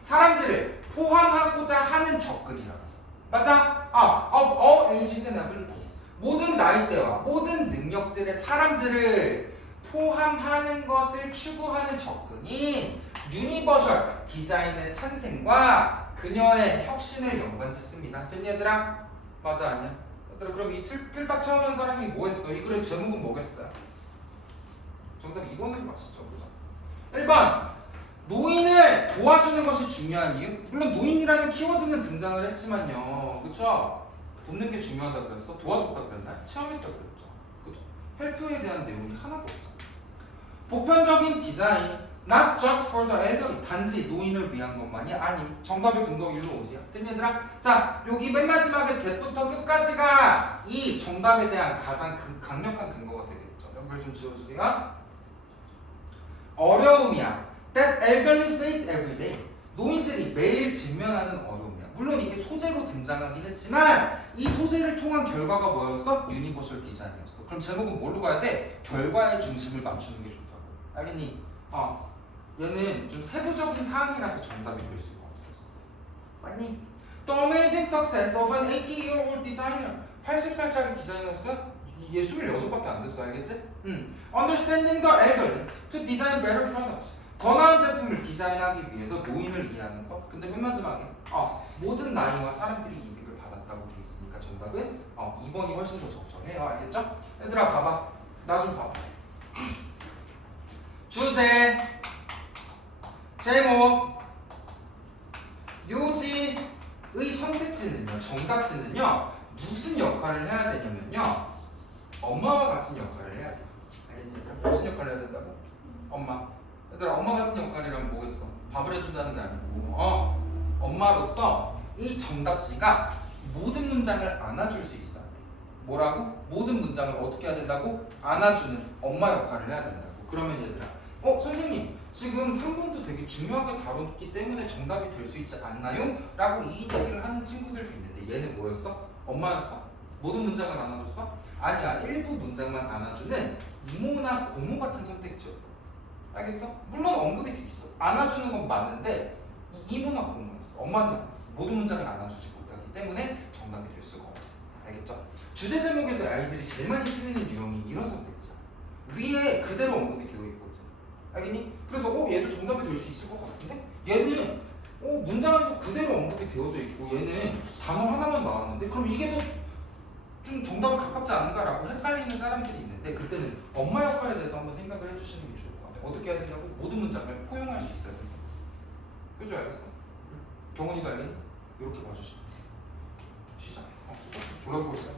사람들을 포함하고자 하는 접근이라고. 맞아? Of all ages and abilities, 모든 나이대와 모든 능력들의 사람들을 포함하는 것을 추구하는 접근인 유니버셜 디자인의 탄생과 그녀의 혁신을 연관짓습니다. 됐니 얘들아? 맞아 아니야? 얘들아 그럼 이 틀딱 체험한 사람이 뭐 했어? 이 글의 제목은 뭐겠어요? 정답 2번으로 마시죠. 보자. 1번 노인을 도와주는 것이 중요한 이유? 물론 노인이라는 키워드는 등장을 했지만요. 그쵸? 돕는 게 중요하다고 그랬어? 도와줬다고 그랬나? 체험했다고 그랬죠. 그쵸? 헬프에 대한 내용이 하나도 없잖아. 보편적인 디자인, not just for the elderly, 단지 노인을 위한 것만이 아님. 정답의 근거 일로 오세요. 됐니 얘들아? 자, 여기 맨 마지막에 get부터 끝까지가 이 정답에 대한 가장 강력한 근거가 되겠죠. 연결 좀 지워주세요. 어려움이야. That elderly face every day. 노인들이 매일 직면하는 어려움이야. 물론 이게 소재로 등장하긴 했지만 이 소재를 통한 결과가 뭐였어? 유니버설 디자인이었어. 그럼 제목은 뭘로 가야 돼? 결과의 중심을 맞추는 게 좋다고. 알겠니? 얘는 좀 세부적인 사항이라서 정답이 될 수가 없었어. 맞니? The amazing success of an 80-year-old designer. 80살짜리 디자이너였어요? 얘 26밖에 안 됐어. 알겠지? Understanding the elderly to design better products. 더 나은 제품을 디자인하기 위해서 노인을 이해하는 것. 근데 맨 마지막에 모든 나이와 사람들이 이득을 받았다고 돼 있으니까 정답은 2번이 훨씬 더 적절해요. 알겠죠? 얘들아 봐봐. 나 좀 봐봐. 주제, 제목, 요지의 선택지는요, 정답지는요 무슨 역할을 해야 되냐면요 엄마와 같은 역할을 해야 돼요. 알겠니? 무슨 역할을 해야 된다고? 엄마. 얘들아 엄마 같은 역할이란 뭐겠어? 밥을 해준다는 게 아니고 엄마로서 이 정답지가 모든 문장을 안아줄 수 있어야 돼. 뭐라고? 모든 문장을 어떻게 해야 된다고? 안아주는 엄마 역할을 해야 된다고. 그러면 얘들아 선생님 지금 3번도 되게 중요하게 다뤘기 때문에 정답이 될 수 있지 않나요? 라고 이 제기를 하는 친구들도 있는데 얘는 뭐였어? 엄마였어? 모든 문장을 안아줬어? 아니야. 일부 문장만 안아주는 이모나 고모 같은 선택지였다. 알겠어? 물론 언급이 돼 있어. 안아주는 건 맞는데 이모나 고모였어. 엄마는 아니었어. 모든 문장을 안아주지 못하기 때문에 정답이 될 수가 없어. 알겠죠? 주제 제목에서 아이들이 제일 많이 틀리는 유형이 이런 선택지야. 위에 그대로 언급이 되어 있거든. 알겠니? 그래서 얘도 정답이 될 수 있을 것 같은데? 얘는 문장에서 그대로 언급이 되어져 있고 얘는 단어 하나만 나왔는데 그럼 이게 더 좀 정답에 가깝지 않은가라고 헷갈리는 사람들이 있는데 그때는 엄마 역할에 대해서 한번 생각을 해주시는 게 좋을 것 같아요. 어떻게 해야 된다고? 모든 문장을 포용할 수 있어야 된다. 그죠? 알겠어? 경훈이가 알겠니? 이렇게 봐주시면 돼요. 쉬자. 졸라 수고했어.